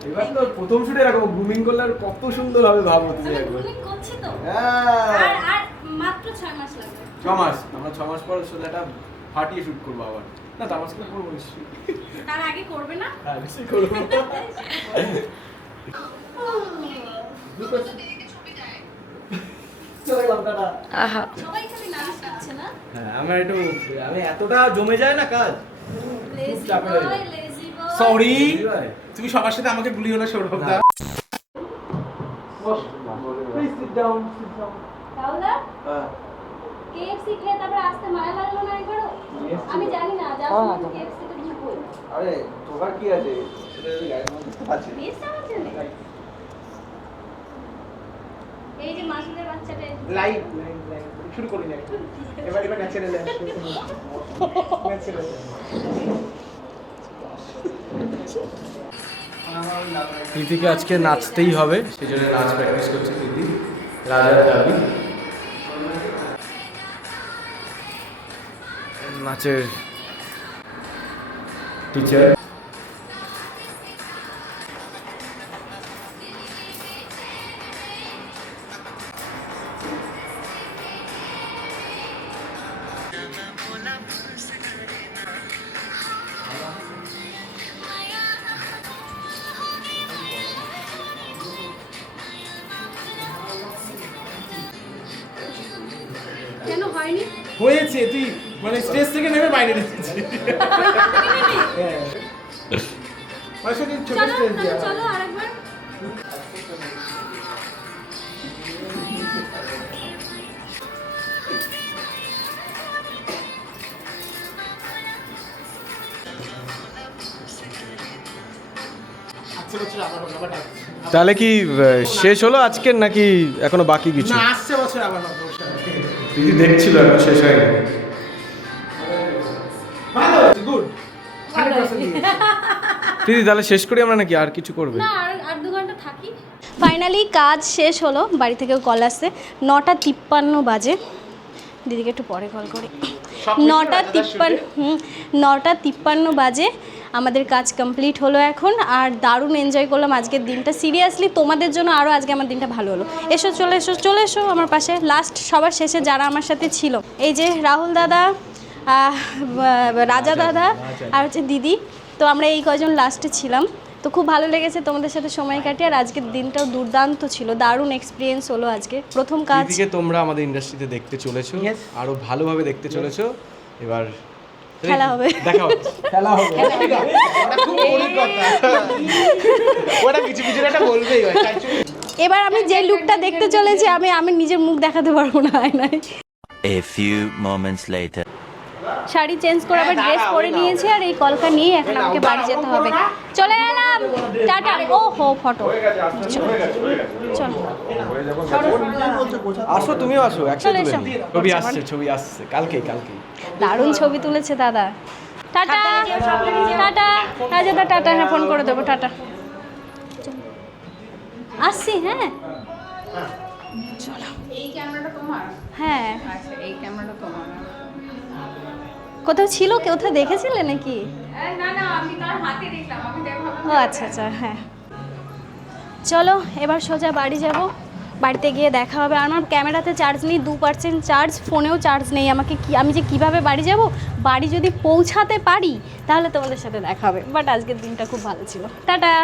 এবার তো প্রথম শুটে এরকম গ্রুমিং করলে আর কত সুন্দর হবে ভাবো তুমি আমি একবার। গ্রুমিং করছি তো। হ্যাঁ আর মাত্র 6 মাস লাগবে। 6 মাস, আমরা 6 মাস পর আসলে এটা ফাটিয়ে শুট করবো আবার। না তার মাঝখানে করবো নিশ্চয়ই। তার আগে করবে না? হ্যাঁ নিশ্চয়ই করবো। চলে গেলাম, টাটা। সবাই খালি নাচ করছে না? হ্যাঁ আমার একটু, আমি এতটা জমে যায় না কাজ। লেজি চাপে হয়ে বয়, যায়। লেজি বয়। সরি, বুঝলি ভাই? তুমি সবার সাথে আমাকে গুলিও না সৌরভ দা। তাহলে KFC খেয়ে তারপর আসতে মায়া লাগলো না একবারও? আমি জানি না, যা শুনি KFC তে ঢুকবই। আরে তোমার কি আছে? সেটা যদি গাড়ির মধ্যে আছে। বেশ আমার জন্য। এই যে মাসুদের বাচ্চাটা লাইভ শুরু করি না, এবার ন্যাচারাল আসবে, ন্যাচারাল। প্রীতিকে আজকে নাচতেই হবে, সেই জন্য নাচ প্র্যাকটিস করছে প্রীতি। রাজার দাবি নাচের টিচার। কেন হয়নি? হয়েছে, তুই মানে স্টেজ থেকে নেমে বাইরে রেখেছিস। হ্যাঁ মানে সেদিন ছোট চলো স্টেজ তাহলে দিয়ে চলো আরেকবার। বছর আবার হবে, আবার ডাকবে। তাহলে কি শেষ হলো আজকের নাকি এখনো বাকি কিছু? না, আসছে বছর আবার হবে ওর সাথে। দিদি দেখছিল এখন শেষ হয়নি। ভালো, গুড। 100% দিয়েছে। দিদি তাহলে শেষ করি আমরা নাকি আর কিছু করবে? না আর 2 ঘন্টা থাকি। ফাইনালি কাজ শেষ হলো, বাড়ি থেকেও কল আসছে। 9:53 বাজে। দিদিকে একটু পরে কল করি। 9:53 বাজে আমাদের কাজ কমপ্লিট হলো এখন। আর দারুণ এনজয় করলাম আজকের দিনটা। সিরিয়াসলি তোমাদের জন্য আরও আজকে আমার দিনটা ভালো হলো। এসো চলে এসো আমার পাশে। লাস্ট সবার শেষে যারা আমার সাথে ছিল, এই যে রাহুল দাদা, রাজা দাদা আর হচ্ছে দিদি। তো আমরা এই কজন লাস্টে ছিলাম। তো খুব ভালো লেগেছে তোমাদের সাথে সময় কাটিয়ে। আর আজকের দিনটাও দুর্দান্ত ছিল, দারুণ এক্সপিরিয়েন্স হলো আজকে। প্রথম কাজ। দিদিকে তোমরা আমাদের ইন্ডাস্ট্রিতে দেখতে চলেছো, Yes. আরো ভালোভাবে দেখতে চলেছো। এবার খেলা হবে। দেখা হচ্ছে। খেলা হবে। ওটা খুব বড় কথা। ওটা কিছু একটা বলবেই হয়। তাই জন্য এবার আমি যে লুকটা দেখতে চলেছি, আমি নিজের মুখ দেখাতে পারবো না আয়নায়। A few moments later. Sari change করে আবার ড্রেস পরে নিয়েছি, আর এই কলকা নিয়ে এখন আমাকে বাড়ি যেতে হবে। চলে এলাম, টাটা। ও হো ফটো, চলো আসো, তুমিও আসো, একসাথে চলে তুলে এসো। নিই। ছবি আসছে কালকেই। দারুণ ছবি তুলেছে দাদা। টাটা টাটা রাজাদা, টাটা। হ্যাঁ ফোন করে দেবো, টাটা। আসছি, হ্যাঁ চলো। এই ক্যামেরাটা তোমার? হ্যাঁ, আচ্ছা, এই ক্যামেরাটা তোমার? কোথাও ছিল, কোথাও দেখেছিলে নাকি? না না, আমি তার হাতে দেখলাম, আমি ও আচ্ছা, হ্যাঁ। চলো এবার সোজা বাড়ি যাব। বাড়িতে গিয়ে দেখা হবে। আমার ক্যামেরাতে চার্জ নেই, 2% চার্জ, ফোনেও চার্জ নেই। আমি যে কিভাবে বাড়ি যাব, বাড়ি যদি পৌঁছাতে পারি তাহলে তোমাদের সাথে দেখা হবে। বাট আজকের দিনটা খুব ভালো ছিল। টাটা।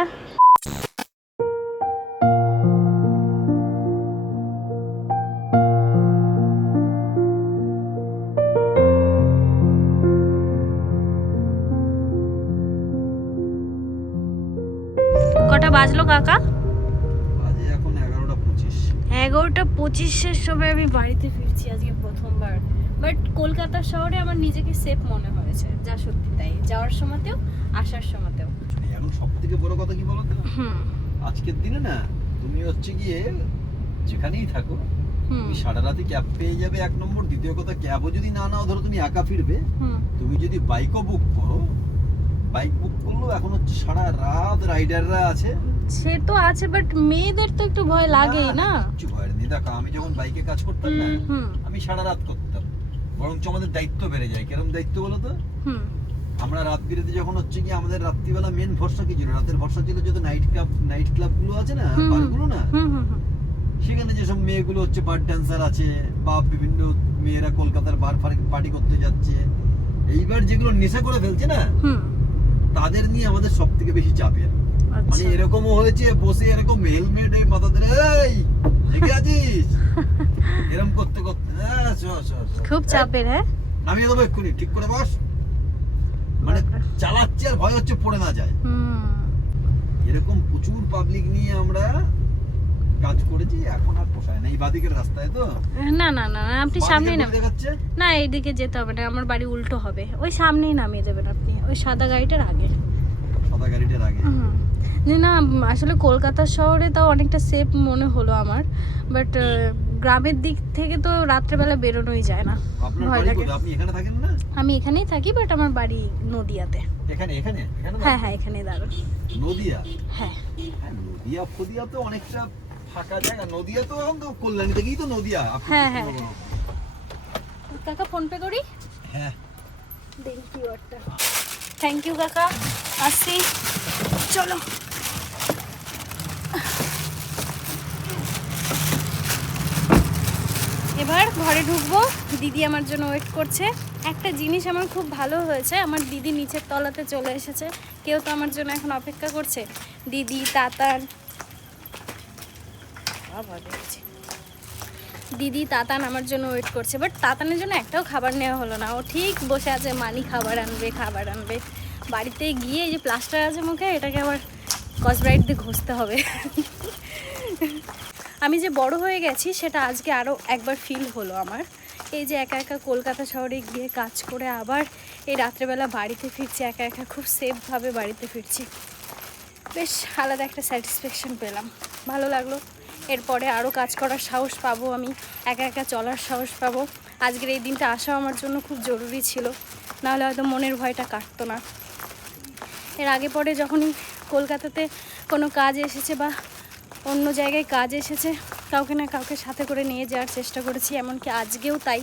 কটা বাজলো কাকা? বাজে এখন 11:25। 11:25-এর সময় আমি বাড়িতে ফিরছি আজকে প্রথমবার। বাট কলকাতা শহরে আমার নিজেকে সেফ মনে হয়েছে, যা সত্যি তাই। যাওয়ার সময়তেও আসার সময়তেও। এখন সব থেকে বড় কথা কি বলতো, হুম আজকের দিনে না তুমি হচ্ছে গিয়ে যেখানেই থাকো, হুম তুমি সারা রাতে ক্যাব পেয়ে যাবে, 1 নম্বর। দ্বিতীয় কথা, ক্যাবও যদি না নাও, ধরো তুমি একা ফিরবে, হুম তুমি যদি বাইকও বুক করো, বাইক বুক করলেও এখন হচ্ছে সারা রাত রাইডাররা আছে। সে তো আছে, বাট মেয়েদের তো একটু ভয় লাগেই না। কিচ্ছু ভয় নেই। দেখো আমি যখন বাইকে কাজ করতাম না, হুম আমি সারা রাত করতাম, বরঞ্চ আমাদের দায়িত্ব বেড়ে যায়। কিরকম দায়িত্ব বলো তো? হুম আমরা রাত বিরেতে যখন হচ্ছে কি, আমাদের রাত্রিবেলা মেন ভরসা কি ছিল? রাতের ভরসা ছিল যত নাইট ক্লাব গুলো আছে না, হুম, বারগুলো না, হুম হুম হুম সেখানে যেসব মেয়েগুলো হচ্ছে বার ড্যান্সার আছে, বা বিভিন্ন মেয়েরা কলকাতার বার পার্টি করতে যাচ্ছে, এইবার যেগুলো নেশা করে ফেলছে না, হুম তাদের নিয়ে আমাদের সব থেকে বেশি চাপের। মানে আচ্ছা। এরকমও হয়েছে, বসে এরকম হেলমেট এই মাথা ধরে, এই ঠিক আছিস, এরকম করতে করতে খুব চাপের। হ্যাঁ, আমি দেবো এক্ষুনি, ঠিক করে বস। মানে চালাচ্ছে আর ভয় হচ্ছে পড়ে না যায়। হুম এরকম প্রচুর পাবলিক নিয়ে আমরা কাজ করেছি, এখন আর পোষায় না। এই বাদিকের রাস্তায় তো না না না না, আপনি সামনেই বাদিকে নাম। দেখাচ্ছে। না, এইদিকে যেতে হবে না, আমার বাড়ি উল্টো হবে। ওই সামনেই নামিয়ে দেবেন আপনি, ওই সাদা গাড়িটার আগে। সাদা গাড়িটার আগে। হুম। না আসলে কলকাতা শহরে তাও অনেকটা সেফ মনে হলো আমার। বাট গ্রামের দিক থেকে তো রাত্রেবেলা বেরোনোই যায় না, আপনার ভয় বাড়ি লাগে। কোথায়? আপনি এখানে থাকেন না? আমি এখানেই থাকি, বাট আমার বাড়ি নদিয়াতে। এখানে এখানে এখানে না? হ্যাঁ এখানেই দাঁড়ান। নদিয়া। হ্যাঁ হ্যাঁ, নদিয়া ফদিয়া তো অনেকটা ফাঁকা জায়গা। নদিয়া তো এখন তো কল্যাণী থেকেই তো নদিয়া। আপনি হ্যাঁ, কি হ্যাঁ, বলবো? কাকা ফোন পে করি। হ্যাঁ, থ্যাংক ইউ কাকা, আসছি। চলো এবার ঘরে ঢুকবো। দিদি আমার জন্য ওয়েট করছে। একটা জিনিস আমার খুব ভালো হয়েছে, আমার দিদি নিচের তলাতে চলে এসেছে। কেউ তো আমার জন্য এখন অপেক্ষা করছে। দিদি, তাতান, দিদি তাতান আমার জন্য ওয়েট করছে। বাট তাতানের জন্য একটাও খাবার নেওয়া হলো না। ও ঠিক বসে আছে, মানি খাবার আনবে। বাড়িতে গিয়ে এই যে প্লাস্টার আছে মুখে, এটাকে আবার স্কচব্রাইট দিয়ে ঘষতে হবে। আমি যে বড় হয়ে গেছি সেটা আজকে আরও একবার ফিল হলো আমার। এই যে একা একা কলকাতা শহরে গিয়ে কাজ করে আবার এই রাত্রেবেলা বাড়িতে ফিরছি একা একা, খুব সেফভাবে বাড়িতে ফিরছি। বেশ আলাদা একটা স্যাটিসফ্যাকশন পেলাম, ভালো লাগলো। এরপরে আরও কাজ করার সাহস পাবো, আমি একা একা চলার সাহস পাবো। আজকের এই দিনটা আসা আমার জন্য খুব জরুরি ছিল, নাহলে হয়তো মনের ভয়টা কাটতো না। এর আগে পরে যখনই কলকাতাতে কোনো কাজ এসেছে বা অন্য জায়গায় কাজ এসেছে, কাউকে না কাউকে সাথে করে নিয়ে যাওয়ার চেষ্টা করেছি, এমনকি আজকেও তাই।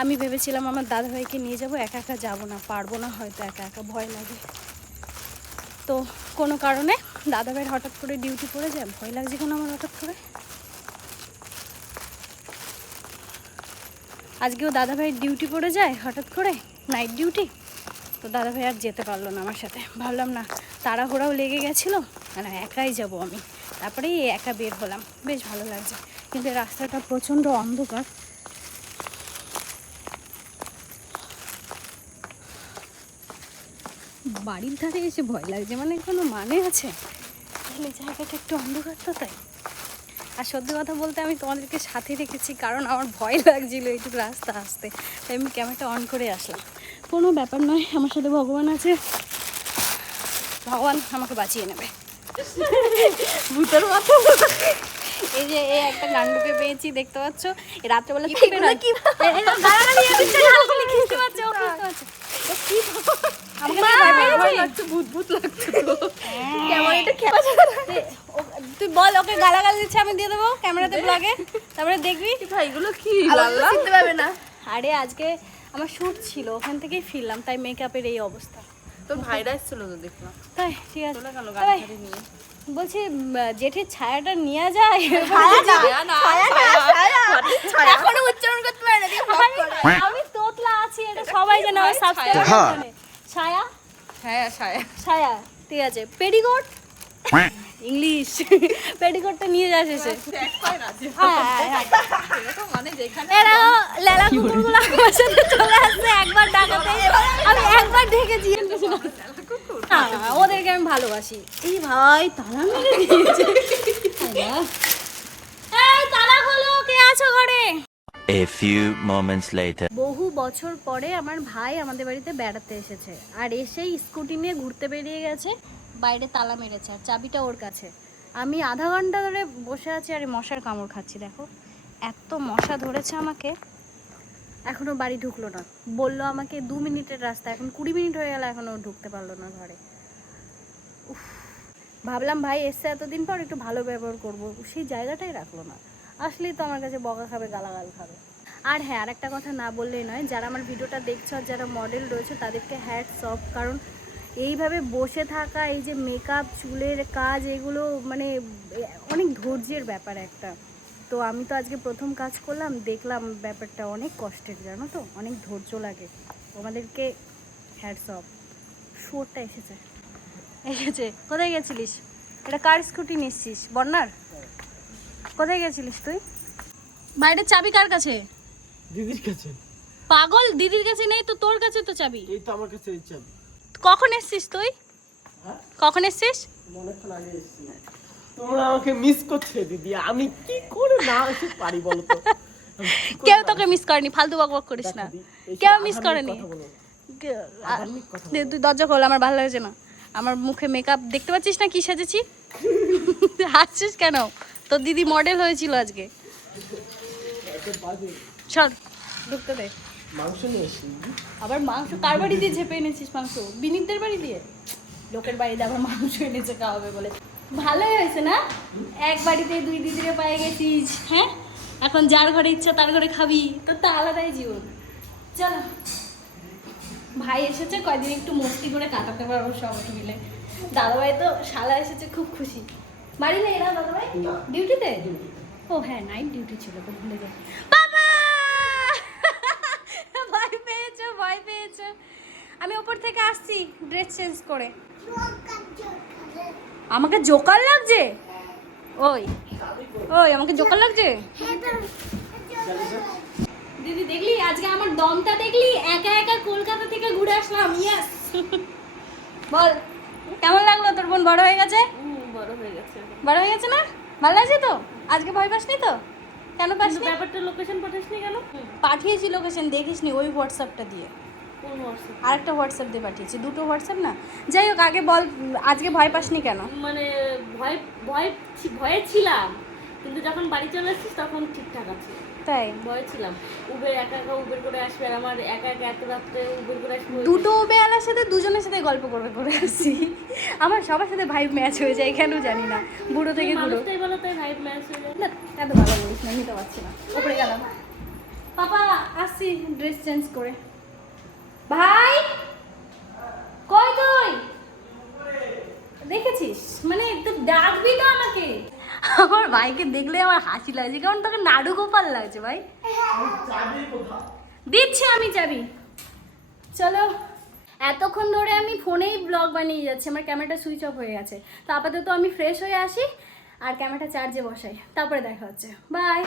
আমি ভেবেছিলাম আমার দাদাভাইকে নিয়ে যাব, একা একা যাবো না, পারবো না হয়তো, একা একা ভয় লাগে। তো কোনো কারণে দাদাভাইয়ের হঠাৎ করে ডিউটি পড়ে যায়, ভয় লাগছে কোনো আমার হঠাৎ করে। আজকেও দাদাভাইয়ের ডিউটি পড়ে যায় হঠাৎ করে, নাইট ডিউটি। তো দাদাভাই আর যেতে পারলো না আমার সাথে। ভাবলাম না, তাড়াহুড়াও লেগে গেছিলো, মানে একাই যাব আমি। তারপরেই একা বের হলাম, বেশ ভালো লাগছে। কিন্তু এই রাস্তাটা প্রচণ্ড অন্ধকার। বাড়ির ধারে এসে ভয় লাগছে, মানে কোনো মানে আছে? তাহলে জায়গাটা একটু অন্ধকার তো তাই। আর সত্যি কথা বলতে আমি তোমাদেরকে সাথে রেখেছি, কারণ আমার ভয় লাগছিল এইটুকু রাস্তা আসতে, তাই আমি ক্যামেরাটা অন করে আসলাম। কোনো ব্যাপার নয়, আমার সাথে ভগবান আছে, ভগবান আমাকে বাঁচিয়ে নেবে। ভূতের মতো এই যে এই একটা গান্ডুকে পেয়েছি, দেখতে পাচ্ছ? এই রাত্রেবেলা তুই বল, ওকে গালাগালি দিচ্ছে, আমি দিয়ে দেবো ক্যামেরাতে ব্লগে, তারপরে দেখবি। এগুলো কি চিনতে পারবে না। আরে আজকে আমার শ্যুট ছিল, ওখান থেকেই ফিরলাম, তাই মেকআপের এই অবস্থা। তোর ভাইরা এসেছিল তো দেখলাম, তাই ঠিক আছে। বলছি জেঠির ছায়াটা নিয়ে যায়, এখনো উচ্চারণ করতে পারে না। আমি তোতলা আছি, এটা সবাই জানে, আমার সাবস্ক্রাইবার জানে। ছায়া, ছায়া, ছায়া, ছায়া, ঠিক আছে। পেডিকোট, ইংলিশ পেডিকোটটা নিয়ে যাস এসে। এরা লেলা কুকুরগুলো আমার সাথে চলে আসছে একবার ডাকাতে, আমি একবার ঢেকেছি। ওদেরকে আমি ভালোবাসি। এই ভাই তালা মেরে দিয়েছে, এই তালা খোলো, কে আছো ঘরে? A few moments later. বহু বছর পরে আমার ভাই আমাদের বাড়িতে বেড়াতে এসেছে, আর এসেই স্কুটি নিয়ে ঘুরতে বেরিয়ে গেছে, বাইরে তালা মেরেছে, আর চাবিটা ওর কাছে। আমি আধা ঘন্টা ধরে বসে আছি আর মশার কামড় খাচ্ছি। দেখো এত মশা ধরেছে আমাকে, এখনও বাড়ি ঢুকলো না। বললো আমাকে 2 মিনিটের রাস্তা, এখন 20 মিনিট হয়ে গেল, এখনও ঢুকতে পারলো না ঘরে। উফ, ভাবলাম ভাই এসছে এতদিন পর, একটু ভালো ব্যবহার করবো, সেই জায়গাটাই রাখলো না। আসলেই তো আমার কাছে বকা খাবে, গালাগাল খাবে। আর হ্যাঁ, আর একটা কথা না বললেই নয়, যারা আমার ভিডিওটা দেখছো আর যারা মডেল রয়েছে তাদেরকে হ্যাটস অফ, কারণ এইভাবে বসে থাকা, এই যে মেকআপ, চুলের কাজ, এগুলো মানে অনেক ধৈর্যের ব্যাপার একটা। তো আমি তো আজকে প্রথম কাজ করলাম, দেখলাম ব্যাপারটা অনেক কষ্টের, জানো তো, অনেক ধৈর্য লাগে। তোমাদেরকে হ্যাটস অফ। শুয়োরটা এসেছে, এসেছে। কোথায় গেছিলিস? এটা কার স্কুটি নিচ্ছিস? বন্যার? কোথায় গেছিলিস তুই? বাইরের চাবি কার কাছে? দিদির কাছে। পাগল, দিদির কাছে নেই তো, তোর কাছে তো চাবি। এই তো আমার কাছে এই চাবি। কখন এসছিস তুই? কখন এসছিস? অনেকক্ষণ আগে এসেছি। তোমরা আমাকে মিস করছো দিদি, আমি কি করে না এসে পারি বলো তো? কেউ তোকে মিস করেনি, ফালতু বকবক করিস না, কেউ মিস করেনি। তুই দরজা খোল, আমার ভালো লাগছে না। আমার মুখে মেকআপ দেখতে পাচ্ছিস না কি সেজেছি? হাসছিস কেন? তোর দিদি মডেল হয়েছিল আজকে। চল ঢুকতে দে। মাংস নিয়ে এসেছি। আবার মাংস কার বাড়ি দিয়ে ঝেপে এনেছিস মাংস? বিনীতদের বাড়ি দিয়ে? লোকের বাড়িতে আবার মাংস এনেছে খাওয়াবে বলে। ভালোই হয়েছে না, এক বাড়িতে 2 দিদিরে পায়ে গেছিস। হ্যাঁ, এখন যার ঘরে ইচ্ছা তার ঘরে খাবি, তোর তো আলাদাই জীবন। চলো, ভাই এসেছে, কয়দিন একটু মস্তি করে কাটাতে পারবো সবাই মিলে। দাদাভাই তো শালা এসেছে, খুব খুশি। বাড়ি নেই না দাদাভাই? ডিউটিতে? ও হ্যাঁ, নাইট ডিউটি ছিল তো, ভুলে যাই। বাবা ভয় পেয়েছো, ভয় পেয়েছো। আমি ওপর থেকে আসছি ড্রেস চেঞ্জ করে। আমাকে জোকার লাগছে? ওই ওই আমাকে জোকার লাগছে? দিদি দেখলি আজকে আমার দমটা দেখলি? একা একা কলকাতা থেকে ঘুরে আসলাম। ইয়েস। বল কেমন লাগলো? তোর বোন বড় হয়ে গেছে? বড় হয়ে গেছে। বড় হয়ে গেছে না? ভালো লাগছে তো? আজকে ভয় পাসনি তো? কেন পাসনি? ব্যাপারটা লোকেশন পাঠাসনি কেন? পাঠিয়েছি লোকেশন, দেখিসনি? ওই হোয়াটসঅ্যাপটা দিয়ে কোন হোয়াটসঅ্যাপ? আরেকটা হোয়াটসঅ্যাপ দিয়ে পাঠিয়েছি, দুটো হোয়াটসঅ্যাপ না। যাই হোক, আগে বল আজকে ভয় পাসনি কেন? মানে ভয়ে ছিলাম, কিন্তু যখন বাড়ি চলে এসেছিস তখন ঠিকঠাক আছে। তাই ভয়ে ছিলাম উবের একা উবের করে আসবে, আর আমার একা এত রাত্রে উবের করে আসবে। দুটো বেয়ালার সাথে দুজনের সাথে গল্প করে আসছি। আমার সবার সাথে ভাইব ম্যাচ হয়ে যায়, কেন জানি না, বুড়ো থেকে বুড়ো। মানুষটাই বলো তাই ভাইব ম্যাচ হয়ে যায়। না এত ভালো বলিস না, নিতে পারছি না। উপরে গেলাম, পাপা আসছি ড্রেস চেঞ্জ করে। ভাই কই তুই? দেখেছিস, মানে তুই ডাকবি তো আমাকে। আমার ভাইকে দেখলে আমার হাসি লাগছে, কারণ তোকে নাড়ু গোপাল লাগছে ভাই। দিচ্ছি আমি চাবি, চলো। এতক্ষণ ধরে আমি ফোনেই ব্লগ বানিয়ে যাচ্ছি, আমার ক্যামেরাটা সুইচ অফ হয়ে গেছে। তো আপাতত আমি ফ্রেশ হয়ে আসি আর ক্যামেরাটা চার্জে বসাই, তারপরে দেখা হচ্ছে, বাই।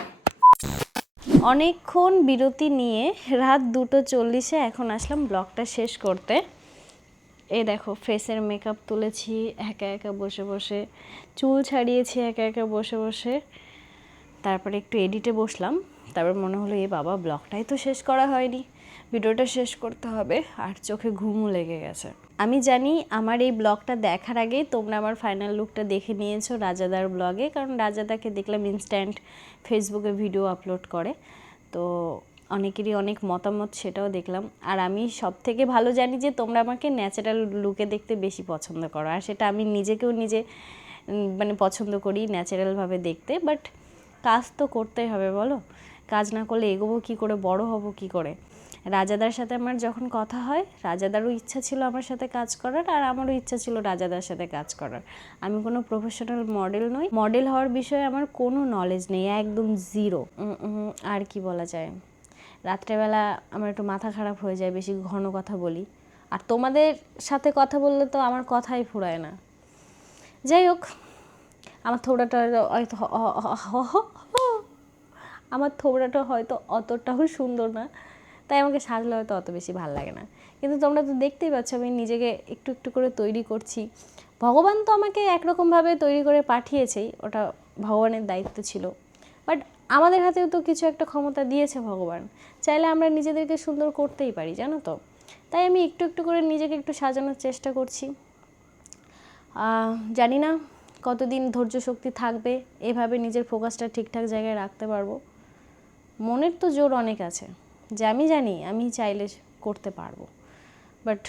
অনেকক্ষণ বিরতি নিয়ে রাত 2:40-এ এখন আসলাম ব্লগটা শেষ করতে। এই দেখো ফেসের মেকআপ তুলেছি একা একা বসে বসে, চুল ছাড়িয়েছি একা একা বসে বসে, তারপরে একটু এডিটে বসলাম। তারপর মনে হলো এ বাবা, ব্লগটাই তো শেষ করা হয়নি, ভিডিওটা শেষ করতে হবে, আর চোখে ঘুমও লেগে গেছে। আমি জানি আমার এই ব্লগটা দেখার আগেই তোমরা আমার ফাইনাল লুকটা দেখে নিয়েছো রাজাদার ব্লগে, কারণ রাজাদাকে দেখলাম ইনস্ট্যান্ট ফেসবুকে ভিডিও আপলোড করে, তো অনেকেরই অনেক মতামত, সেটাও দেখলাম। আর আমি সব থেকে ভালো জানি যে তোমরা আমাকে ন্যাচারাল লুকে দেখতে বেশি পছন্দ করো, আর সেটা আমি নিজেকেও মানে পছন্দ করি ন্যাচারালভাবে দেখতে। বাট কাজ তো করতেই হবে বলো, কাজ না করলে এগোবো কী করে, বড় হব কী করে। রাজাদার সাথে আমার যখন কথা হয়, রাজাদারও ইচ্ছা ছিল আমার সাথে কাজ করার, আর আমারও ইচ্ছা ছিল রাজাদার সাথে কাজ করার। আমি কোনো প্রফেশনাল মডেল নই, মডেল হওয়ার বিষয়ে আমার কোনো নলেজ নেই, একদম জিরো। আর কি বলা যায়, রাত্রেবেলা আমার একটু মাথা খারাপ হয়ে যায়, বেশি ঘন কথা বলি, আর তোমাদের সাথে কথা বললে তো আমার কথাই ফুরায় না। যাই হোক, আমার থোবড়াটা হয়তো অতটাও সুন্দর না, তাই আমাকে সাজলে হয়তো অত বেশি ভালো লাগে না। কিন্তু তোমরা তো দেখতেই পাচ্ছ আমি নিজেকে একটু একটু করে তৈরি করছি। ভগবান তো আমাকে একরকমভাবে তৈরি করে পাঠিয়েছেই, ওটা ভগবানের দায়িত্ব ছিল। বাট আমাদের হাতেও তো কিছু একটা ক্ষমতা দিয়েছে ভগবান, চাইলে আমরা নিজেদেরকে সুন্দর করতেই পারি, জানো তো। তাই আমি একটু একটু করে নিজেকে একটু সাজানোর চেষ্টা করছি। জানি না কতদিন ধৈর্য শক্তি থাকবে, এভাবে নিজের ফোকাসটা ঠিকঠাক জায়গায় রাখতে পারবো। মনের তো জোর অনেক আছে, যে আমি জানি আমি চাইলে করতে পারবো, বাট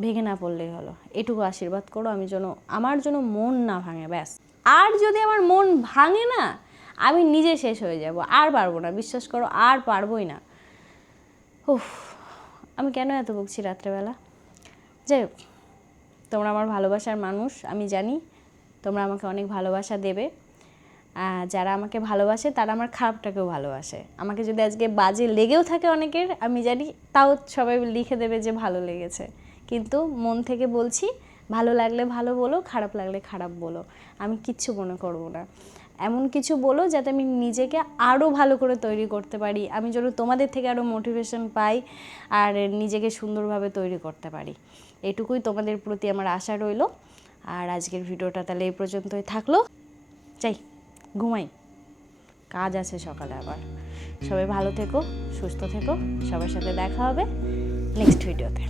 ভেঙে না পড়লেই হলো। এটুকু আশীর্বাদ করো আমার জন্য মন না ভাঙে, ব্যাস। আর যদি আমার মন ভাঙে না, আমি নিজে শেষ হয়ে যাব, আর পারবো না, বিশ্বাস করো, আর পারবোই না। উফ, আমি কেন এত বকছি রাত্রেবেলা। যাই হোক, তোমরা আমার ভালোবাসার মানুষ, আমি জানি তোমরা আমাকে অনেক ভালোবাসা দেবে। যারা আমাকে ভালোবাসে তারা আমার খারাপটাকেও ভালোবাসে। আমাকে যদি আজকে বাজে লেগেও থাকে অনেকের, আমি জানি তাও সবাই লিখে দেবে যে ভালো লেগেছে। কিন্তু মন থেকে বলছি, ভালো লাগলে ভালো বলো, খারাপ লাগলে খারাপ বলো, আমি কিচ্ছু মনে করবো না। এমন কিছু বলো যাতে আমি নিজেকে আরও ভালো করে তৈরি করতে পারি, আমি যেন তোমাদের থেকে আরও মোটিভেশন পাই আর নিজেকে সুন্দরভাবে তৈরি করতে পারি। এটুকুই তোমাদের প্রতি আমার আশা রইল। আর আজকের ভিডিওটা তাহলে এই পর্যন্তই থাকলো, চাই ঘুমাই, কাজ আছে সকালে আবার। সবাই ভালো থেকো, সুস্থ থেকো, সবার সাথে দেখা হবে নেক্সট ভিডিওতে।